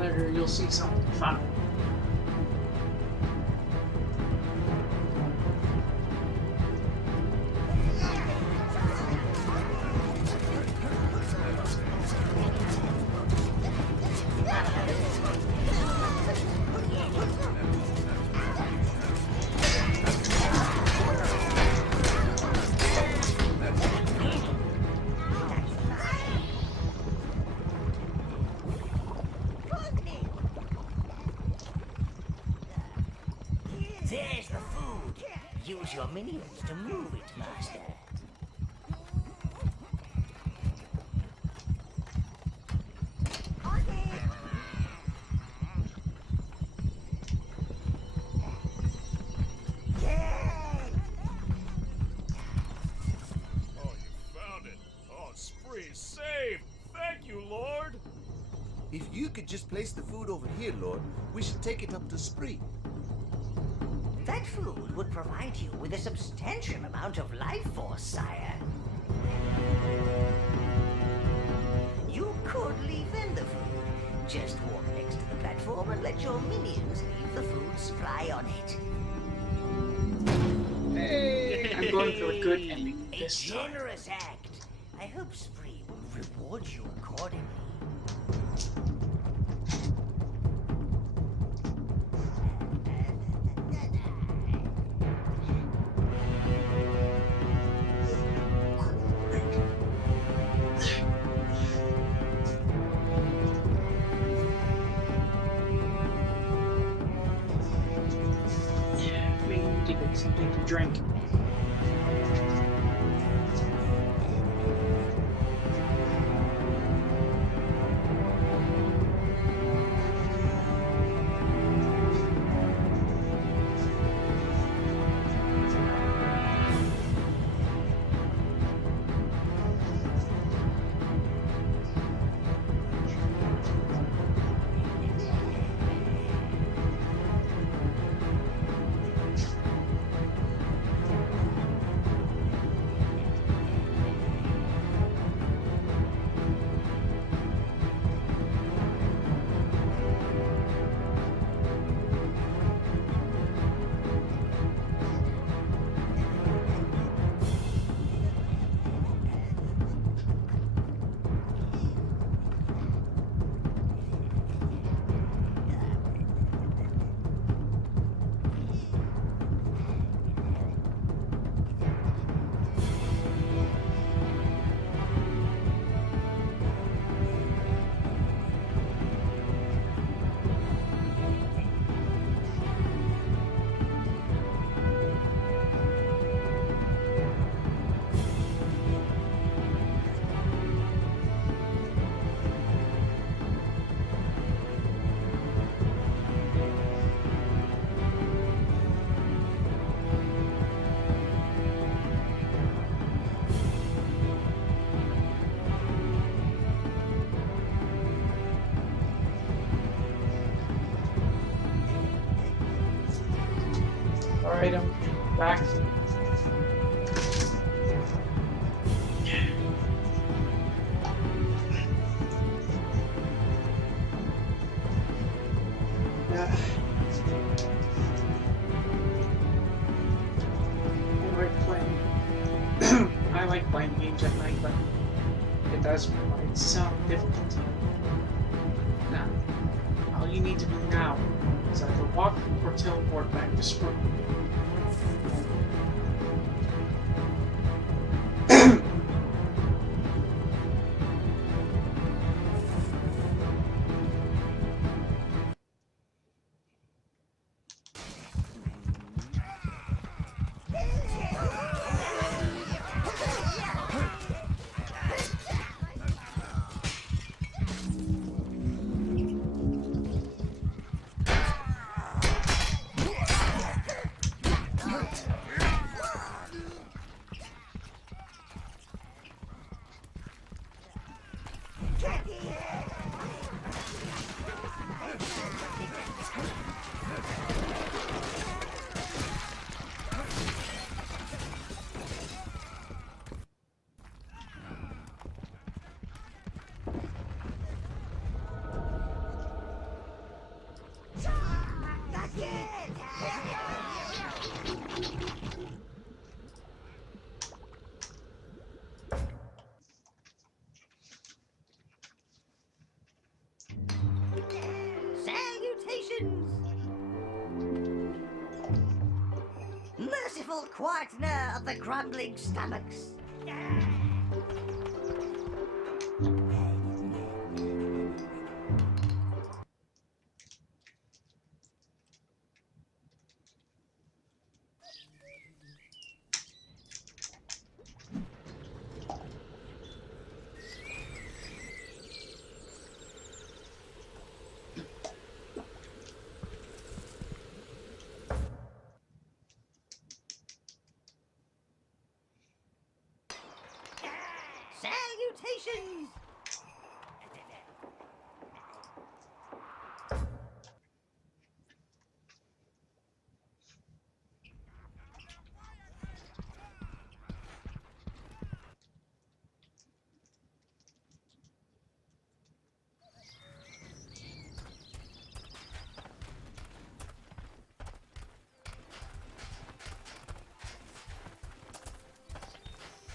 Later you'll see something fun. There's the food. Use your minions to move it, Master. Oh, you found it. Oh, Spree is saved. Thank you, Lord. If you could just place the food over here, Lord, we should take it up to Spree. That food would provide you with a substantial amount of life force, sire. You could leave in the food. Just walk next to the platform and let your minions leave the food supply on it. Hey, I'm going for a good ending A this time. generous act. I hope Spree will reward you accordingly. We need to get something to drink. Alright, I'm back. Yeah. I like playing games at night, but it does provide some difficulty. Now, all you need to do now is either walk or teleport back to Spree. evil quietener of the grumbling stomachs. Salutations!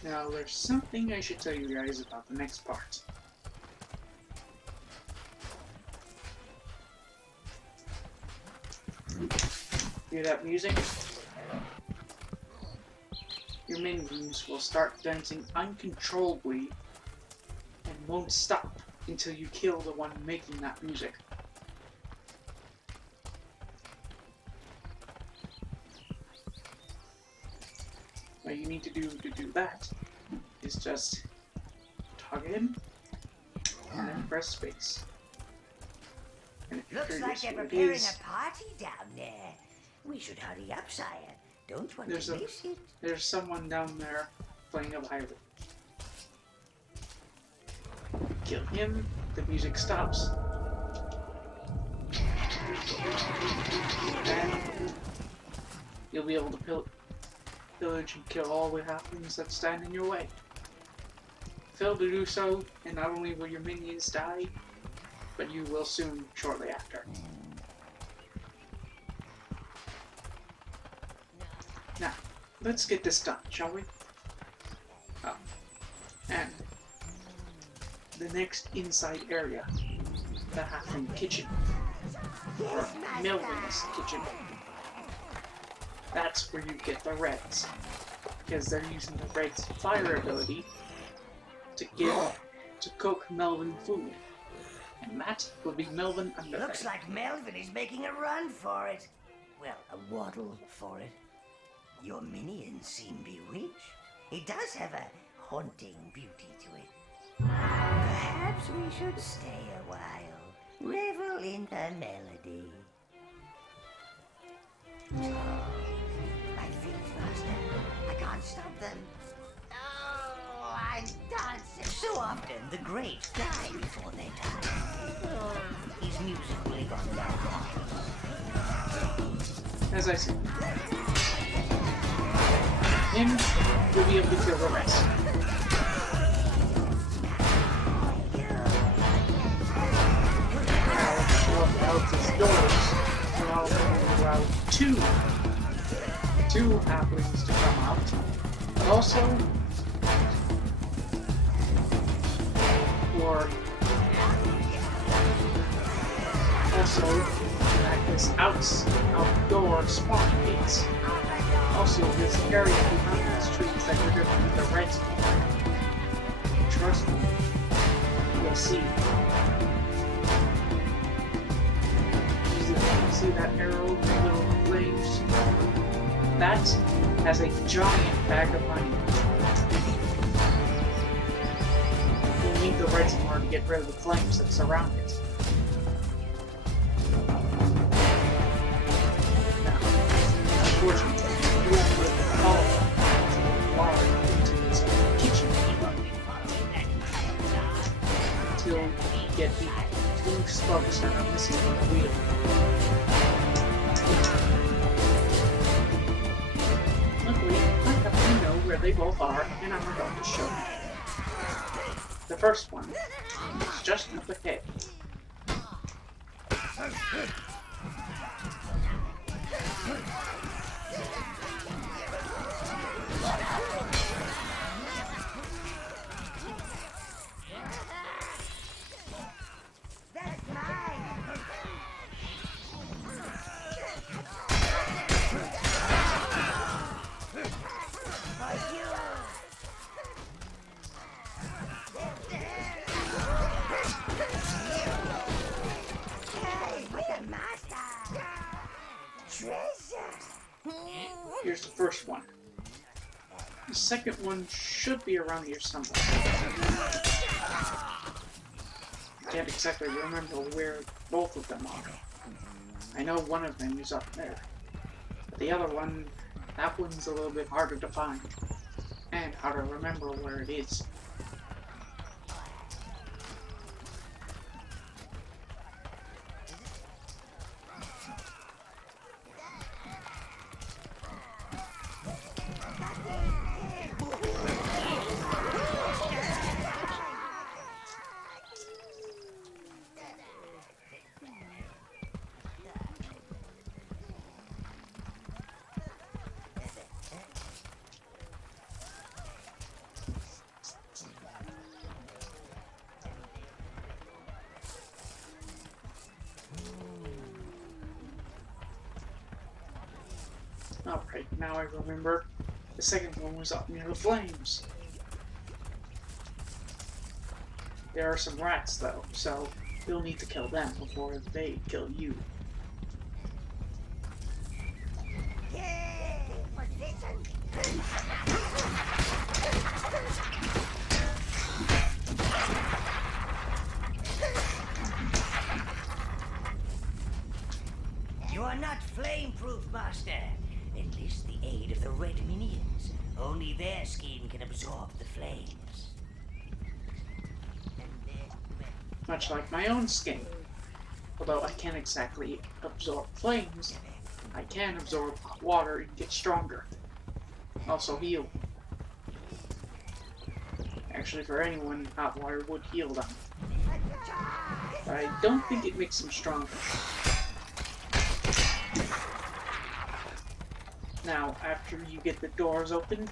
Now, there's something I should tell you guys about the next part. Hear that music? Your minions will start dancing uncontrollably and won't stop until you kill the one making that music. What you need to do that is just target him and then press space. And if you're Looks like curious they're what it preparing is, a party down there. We should hurry up, sire. Don't want There's to a- miss it. there's someone down there playing a violin. Kill him, the music stops. And you'll be able to pillage and kill all the halflings that stand in your way. Fail to do so, and not only will your minions die, but you will soon shortly after. Now, let's get this done, shall we? Oh. And the next inside area, the halfling kitchen, or Melvin's kitchen. That's where you get the Reds, because they're using the Reds' fire ability to cook Melvin food. And that will be Melvin under Looks like Melvin is making a run for it. Well, a waddle for it. Your minions seem bewitched. It does have a haunting beauty to it. Perhaps we should stay a while, revel in the melody. Oh, my feet, master. I can't stop them. Oh, I'm dancing. So often the great die before they die. Oh, his music will gone down. As I said, him, you'll be able to kill the rest. Now, what else is yours? Now, we'll allow two halflings to come out. But also, that is outdoor spawn gates. Also, this area behind these trees that you're going to need the reds for. Trust me, you'll see. See that arrow, the little flames? That has a giant bag of money. You'll need the reds in order to get rid of the flames that surround it. Now, unfortunately, you won't put the water into this kitchen until you get the two spokes that are missing from the wheel. Luckily, I happen to know where they both are, and I'm about to show you. The first one is just up ahead. Here's the first one. The second one should be around here somewhere. Can't exactly remember where both of them are. I know one of them is up there. But the other one, that one's a little bit harder to find. And harder to remember where it is. Alright, now I remember. The second one was up near the flames. There are some rats though, so you'll need to kill them before they kill you. You are not flame-proof, Master. Enlist the aid of the red minions. Only their skin can absorb the flames. Much like my own skin. Although I can't exactly absorb flames, I can absorb hot water and get stronger. Also heal. Actually, for anyone, hot water would heal them. But I don't think it makes them stronger. Now, after you get the doors open,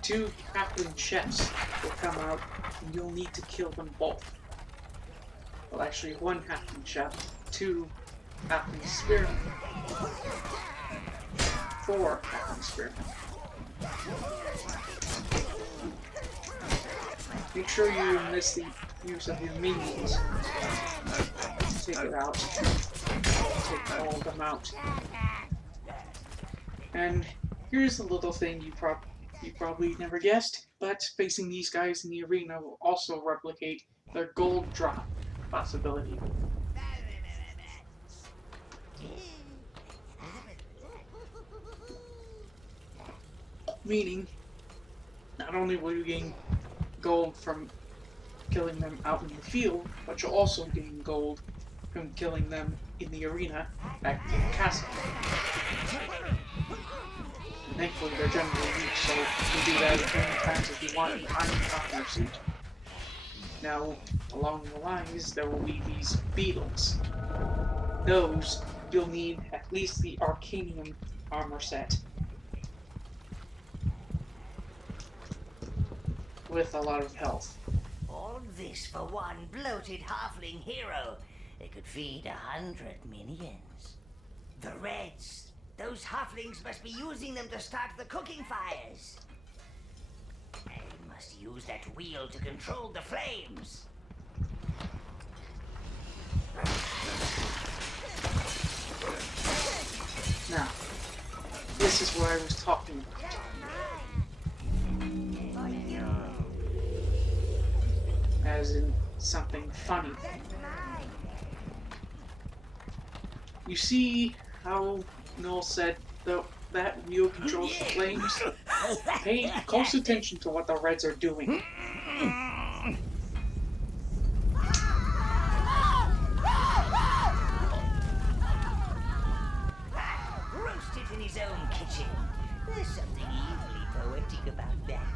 2 halfling chefs will come out, and you'll need to kill them both. Well, actually, 1 halfling chef, 2 halfling spearmen, 4 halfling spearmen. Make sure you miss the use of your minions. Take it out. Take all of them out. And here's a little thing you probably never guessed, but facing these guys in the arena will also replicate their gold drop possibility. Meaning, not only will you gain gold from killing them out in the field, but you'll also gain gold from killing them in the arena back in the castle. Thankfully, they're generally weak, so you can do that as many times as you want in your suit. Now, along the lines, there will be these beetles. Those, you'll need at least the Arcanium armor set. With a lot of health. All this for one bloated halfling hero. They could feed 100 minions. The Reds. Those halflings must be using them to start the cooking fires. They must use that wheel to control the flames. Now, this is what I was talking about. As in something funny. You see how Noel said that wheel controls the flames? Pay close attention to what the Reds are doing. Roasted in his own kitchen. There's something evilly poetic about that.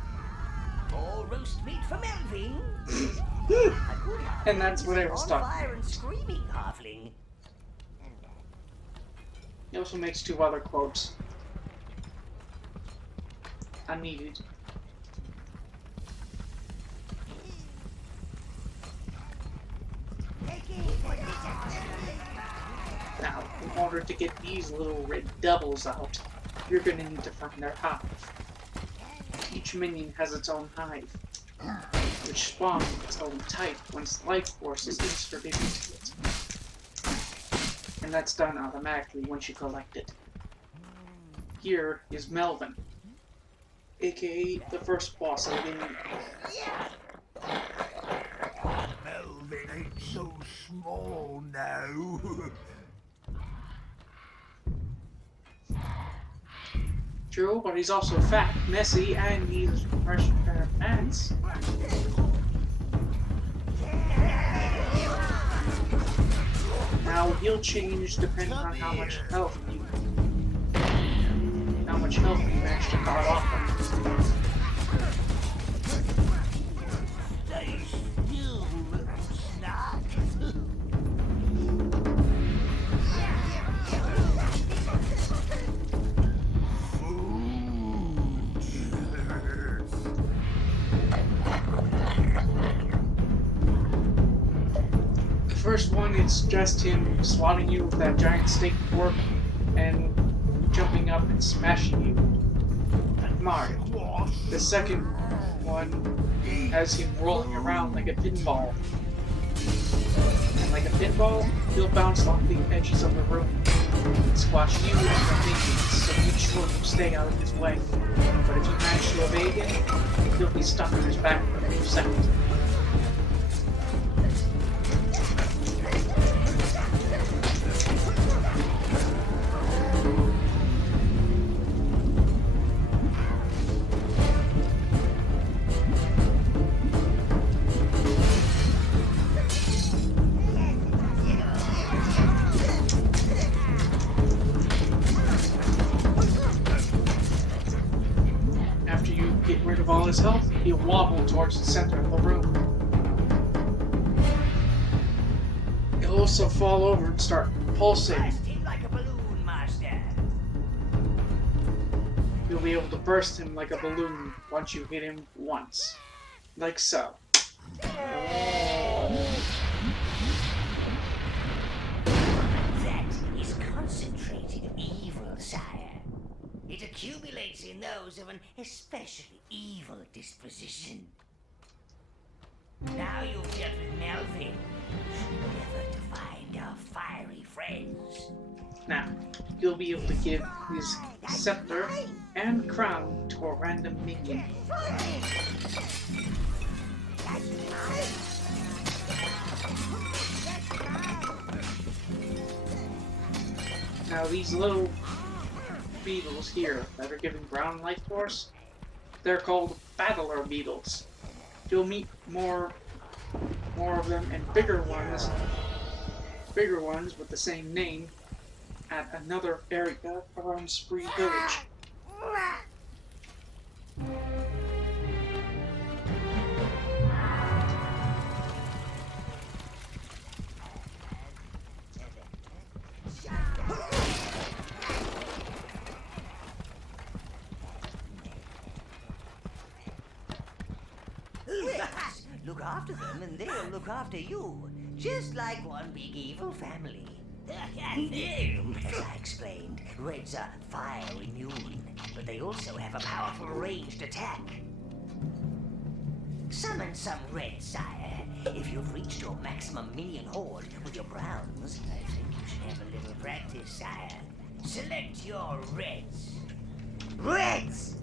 More roast meat for Melvin. And that's what I was talking about. Fire and screaming halfling. He also makes 2 other quotes. Unneeded. Now, in order to get these little red devils out, you're gonna need to find their hive. Each minion has its own hive, which spawns its own type once life force is inserted into it. And that's done automatically once you collect it. here is Melvin, aka the first boss of the game. Melvin ain't so small now. True, but he's also fat, messy, and needs fresh pair of pants. Now he'll change depending on how much health you manage to cut off him. Stay still, little snack. The first one, it's just him swatting you with that giant steak fork and jumping up and smashing you. Mario. The second one has him rolling around like a pinball. And like a pinball, he'll bounce off the edges of the room and squash you and your minions, so make sure you stay out of his way. But if you manage to evade him, he'll be stuck on his back for a few seconds. Of all his health, he'll wobble towards the center of the room. He'll also fall over and start pulsating. Blast him like a balloon, master. You'll be able to burst him like a balloon once you hit him once. Like so. That is concentrated evil, sire. It accumulates in those of an especially evil disposition. Now you've dealt with Melvin, endeavor to find our fiery friends. Now, you'll be able to give his scepter and crown to a random minion. Now these little beetles here that are giving ground life force, they're called battler beetles. You'll meet more of them and bigger ones with the same name at another area around Spree Village. Look after them and they'll look after you. Just like one big evil family. As I explained, Reds are fire immune, but they also have a powerful ranged attack. Summon some Reds, sire. If you've reached your maximum minion horde with your Browns, I think you should have a little practice, sire. Select your Reds. Reds!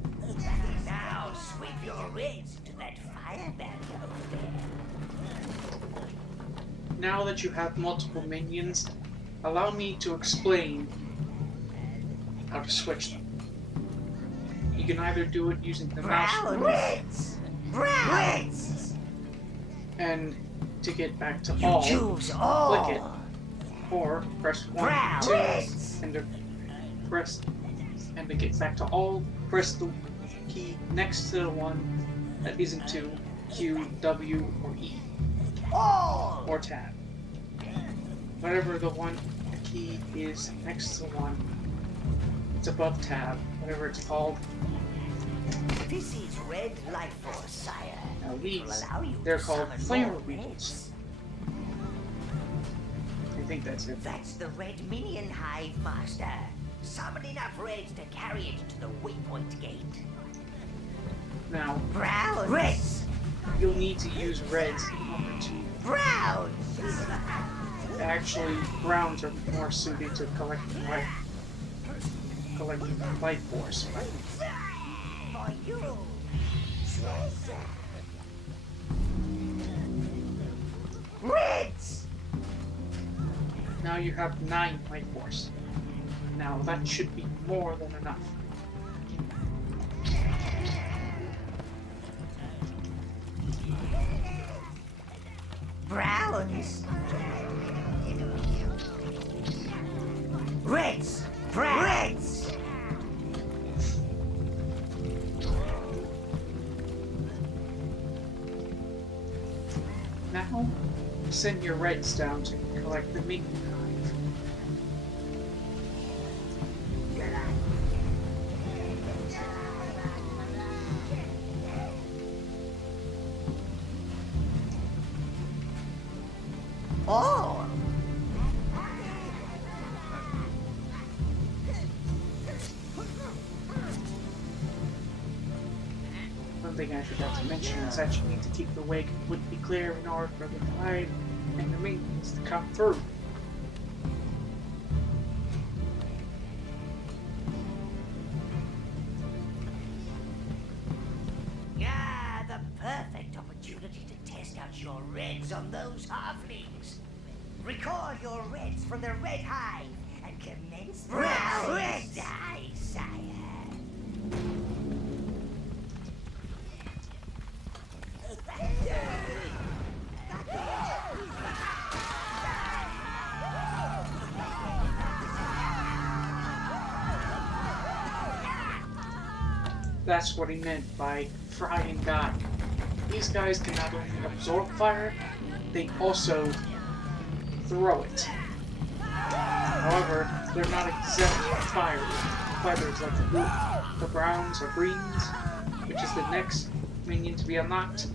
Now sweep your Reds to that fire barrier over there. Now that you have multiple minions, allow me to explain how to switch them. You can either do it using the mouse Reds! and to get back to all, Choose all. click it, or press 1, 2, and to press, and to get back to all, press the key next to the one that isn't to Q, W, or E, or tab. Whatever the key is next to the one, it's above tab, whatever it's called. This is Red Life Force, sire. Now It these, will allow you they're to called summon flame more beetles. I think that's it. That's the Red Minion Hive, master. Summon enough Reds to carry it to the waypoint gate. Now, Browns! Reds! you'll need to use reds in order to. Browns! Actually, browns are more suited to collecting life. collecting life force. For you, treasure. Reds! Now you have 9 life force. Now that should be more than enough. Browns. Reds! Reds! Now, send your reds down to collect the minion hive. Oh! One thing I forgot to mention is that you need to keep the way completely clear in order for the hive and the minions to come through. Ah, the perfect opportunity to test out your reds on those halflings. Recall your reds from the red hive and commence the red die, sire. That's what he meant by fry and die. These guys can not only absorb fire, they also throw it. However, they're not exempt from fire. Feathers like the browns or greens, which is the next minion to be unlocked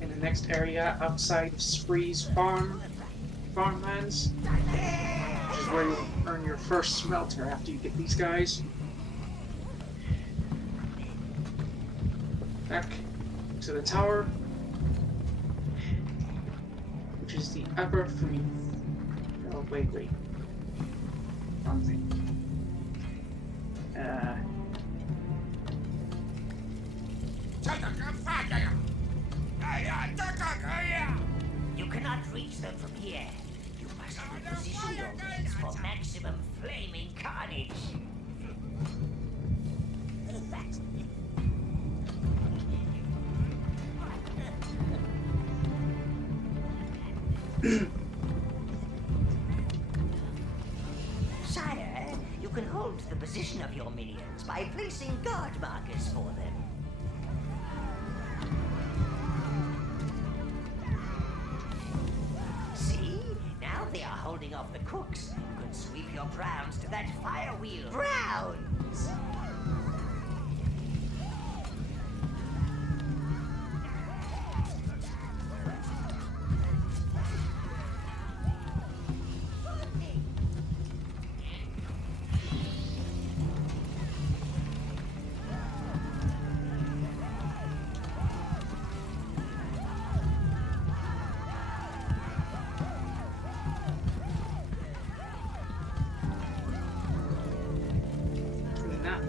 in the next area outside of Spree's farmlands, which is where you'll earn your first smelter after you get these guys. Back to the tower, which is the upper free. Oh, wait. Wrong thing. You cannot reach them from here. You must reposition your reds for maximum flaming carnage. Sire, you can hold the position of your minions by placing guard markers for them. See? Now they are holding off the cooks. You can sweep your browns to that fire wheel. Browns!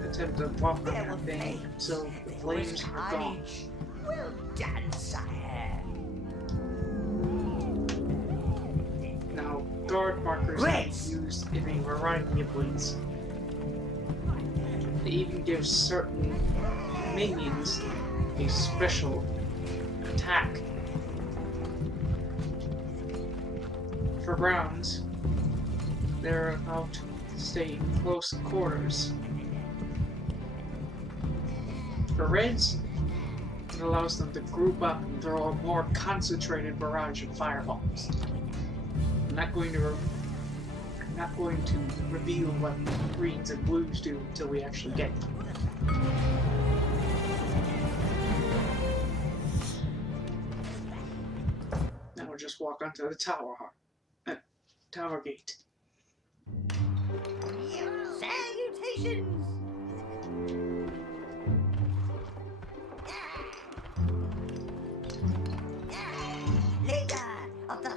Attempt to walk on that thing so the flames are gone. Well done, sire. Now, guard markers can be used in a variety of ways. They even give certain minions a special attack. For browns, they're about to stay in close quarters. For reds, it allows them to group up and throw a more concentrated barrage of fireballs. I'm not going to reveal what greens and blues do until we actually get them. Now we'll just walk onto the tower gate. Salutations! Leader of the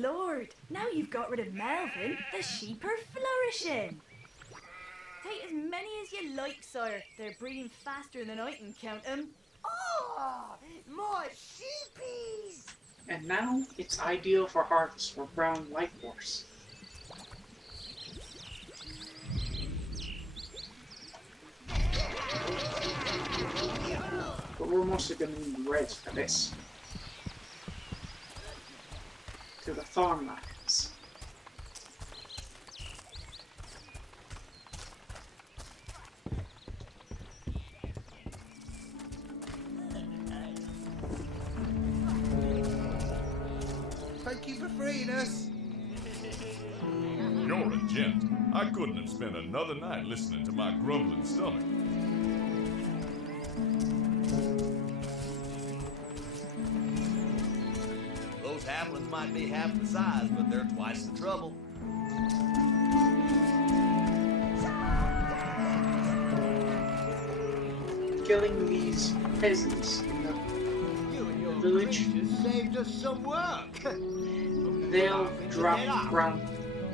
lord! Now you've got rid of Melvin, the sheep are flourishing. Take as many as you like, sire. They're breeding faster than I can count them. Oh, more sheepies! And now it's ideal for harvest for brown light horse. But we're mostly going to need reds for this. To the farmlands. Thank you for freeing us. You're a gent. I couldn't have spent another night listening to my grumbling stomach. Those halflings might be half the size, but they're twice the trouble. Killing these peasants in the You and your village. creatures saved us some work. They'll drop brown.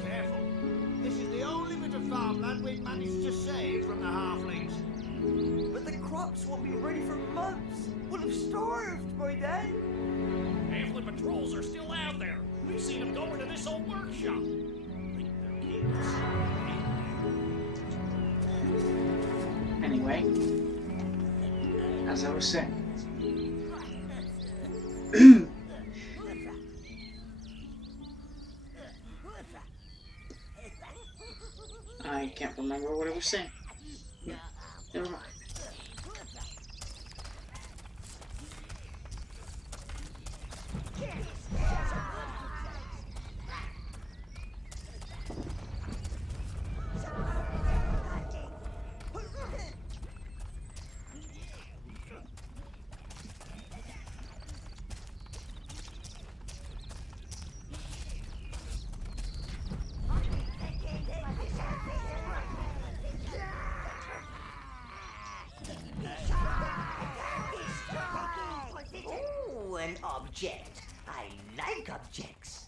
Careful. This is the only bit of farmland we've managed to save from the halflings. But the crops won't be ready for months. We'll have starved by then. Halfling patrols are still out there. We've seen them go into this old workshop. Think they're kids. Anyway, as I was saying. I can't remember what I was saying. Never mind. Ooh, an object. I like objects.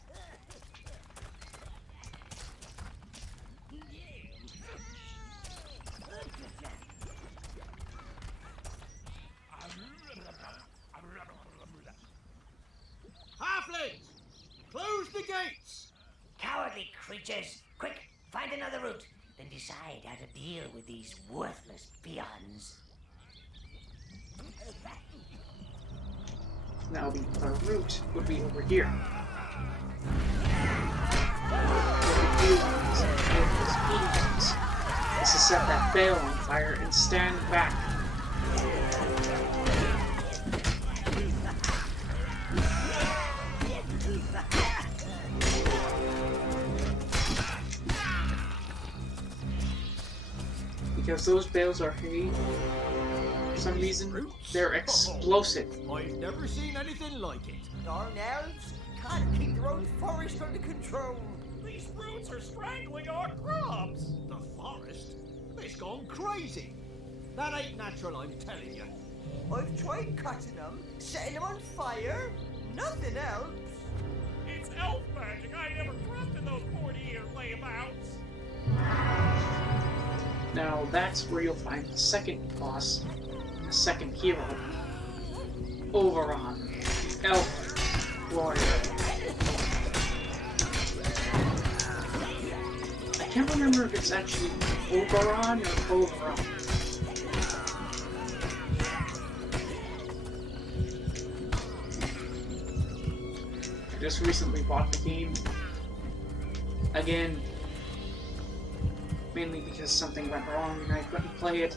Halflings! Close the gates! Cowardly creatures! Quick, find another route, then decide how to deal with these worthless peons. Now the route would be over here. This is set that bale on fire and stand back. Because those bales are heavy, for some reason, they're explosive. I've never seen anything like it. Darn elves can't keep their own forest under control. These roots are strangling our crops. The forest? It's gone crazy. That ain't natural, I'm telling you. I've tried cutting them, setting them on fire. Nothing else. It's elf magic. I never trusted those 40-year layabouts. Now that's where you'll find the second boss, the second hero, Oberon, the elf warrior. I can't remember if it's actually Oberon or Oberon. I just recently bought the game again. Mainly because something went wrong and I couldn't play it.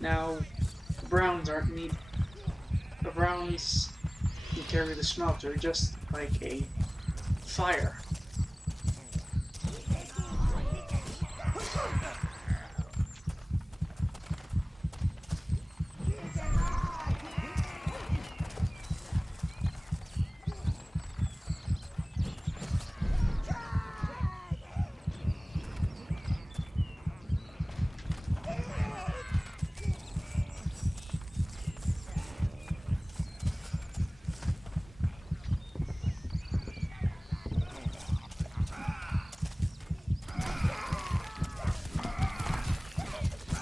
Now, the browns aren't need. The browns can carry the smelter just like a fire.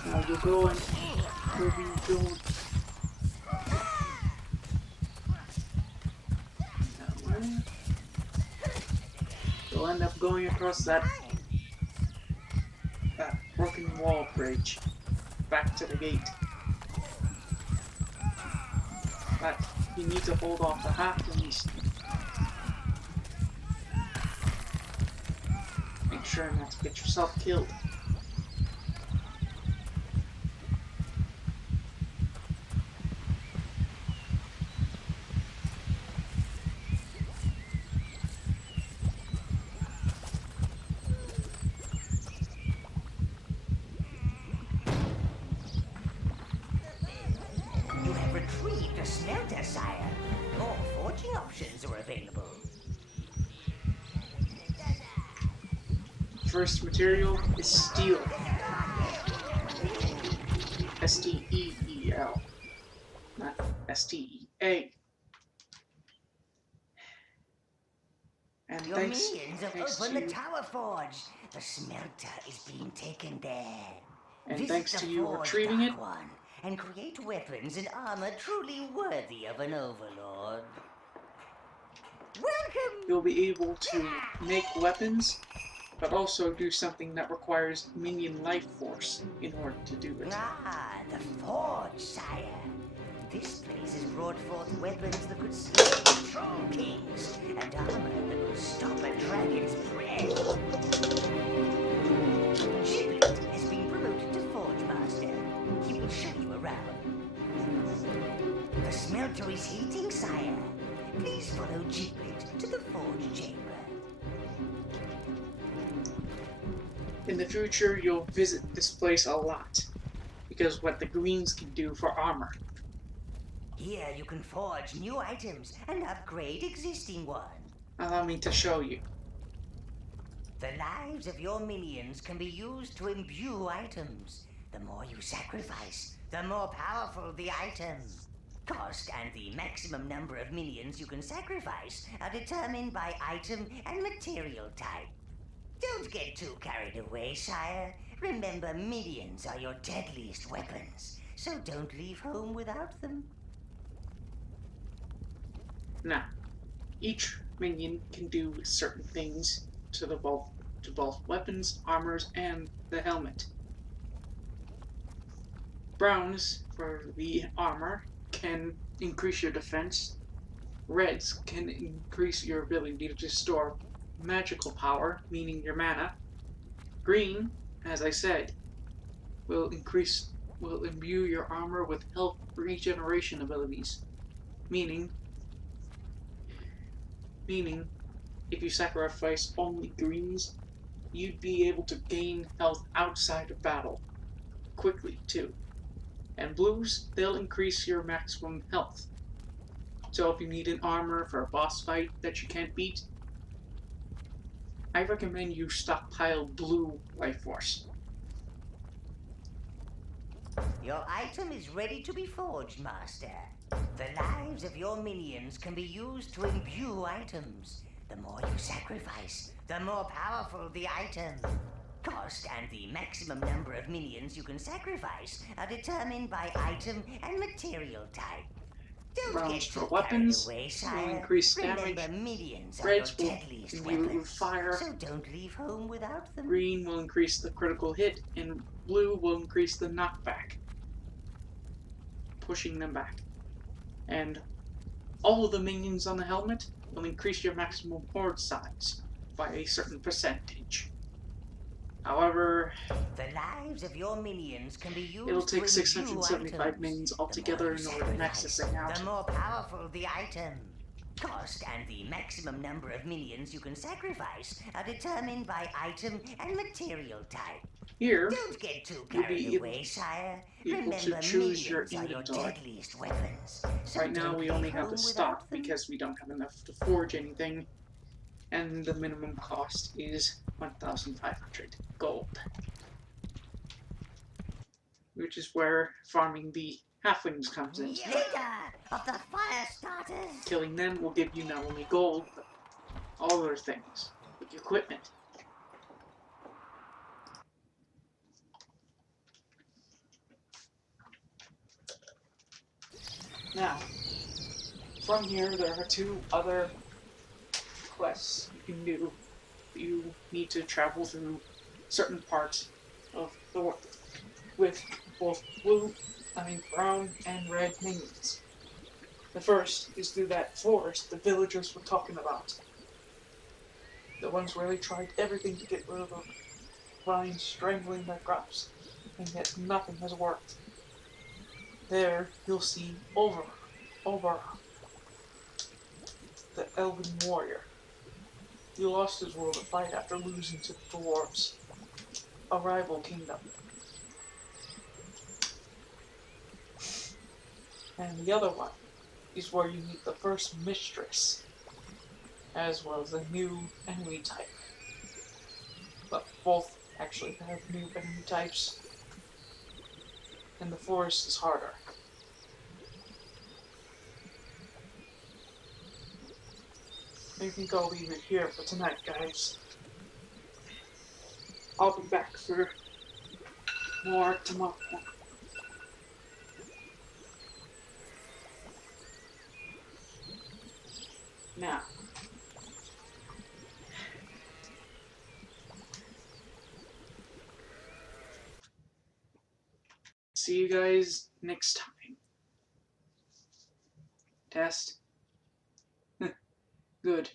Now you'll go and you'll be going. You'll end up going across that broken wall bridge back to the gate. But you need to hold off the halflings. Make sure not to get yourself killed. You have retrieved a smelter, sire. More forging options are available. First material is steel. S-T-E-E-L. Not S-T-E-A. And Your thanks minions have to opened the you, tower forge. The smelter is being taken there. and Visit thanks the to you forge, retrieving Dark it, One, and create weapons and armor truly worthy of an overlord. Welcome! you'll be able to make weapons, but also do something that requires minion life force in order to do it. Ah, the forge, sire. This place has brought forth weapons that could slay troll kings, and armor that could stop a dragon's breath. Giblet has been promoted to Forge Master. He will show you around. The smelter is heating, sire. Please follow Giblet to the forge chamber. In the future, you'll visit this place a lot, because what the greens can do for armor. Here you can forge new items and upgrade existing ones. Allow me to show you. The lives of your minions can be used to imbue items. The more you sacrifice, the more powerful the item. Cost and the maximum number of minions you can sacrifice are determined by item and material type. Don't get too carried away, sire. Remember, minions are your deadliest weapons, so don't leave home without them. Now, each minion can do certain things to both weapons, armors, and the helmet. Browns, for the armor, can increase your defense. Reds can increase your ability to store magical power, meaning your mana. Green, as I said, will imbue your armor with health regeneration abilities, meaning if you sacrifice only greens, you'd be able to gain health outside of battle quickly too. And blues, they'll increase your maximum health. So if you need an armor for a boss fight that you can't beat, I recommend you stockpile blue life force. Your item is ready to be forged, Master. The lives of your minions can be used to imbue items. The more you sacrifice, the more powerful the item. Cost and the maximum number of minions you can sacrifice are determined by item and material type. Don't Browns get for too weapons carried away, will sire. increase Remember, damage. minions are Reds your will deadliest imbue weapons, fire. so don't leave home without them. Green will increase the critical hit, and blue will increase the knockback, pushing them back. And all of the minions on the helmet will increase your maximum horde size by a certain percentage. However, The lives of your minions can be used it'll to take imbue 675 items. minions The altogether more in you order to max this thing sacrifice, out. the more powerful the item. Cost and the maximum number of minions you can sacrifice are determined by item and material type. Here, Don't get too you'll carried be away, sire. able to Remember, choose your minions are your inventory. deadliest weapons. So Right now don't we leave only have the home stock without them. because we don't have enough to forge anything, and the minimum cost is 1,500 gold. Which is where farming the halflings comes in. Leader of the fire starters. Killing them will give you not only gold, but all other things, like equipment. Now, from here there are 2 other quests you can do. You need to travel through certain parts of the world with both brown and red minions. The first is through that forest the villagers were talking about. The ones where they tried everything to get rid of the vines strangling their crops, and yet nothing has worked. There you'll see Over, the elven warrior. He lost his world to fight after losing to the dwarves, a rival kingdom. And the other one is where you meet the first mistress, as well as a new enemy type. But both actually have new enemy types, and the forest is harder. I think I'll leave it here for tonight, guys. I'll be back for more tomorrow. Now, see you guys next time. Test. Good.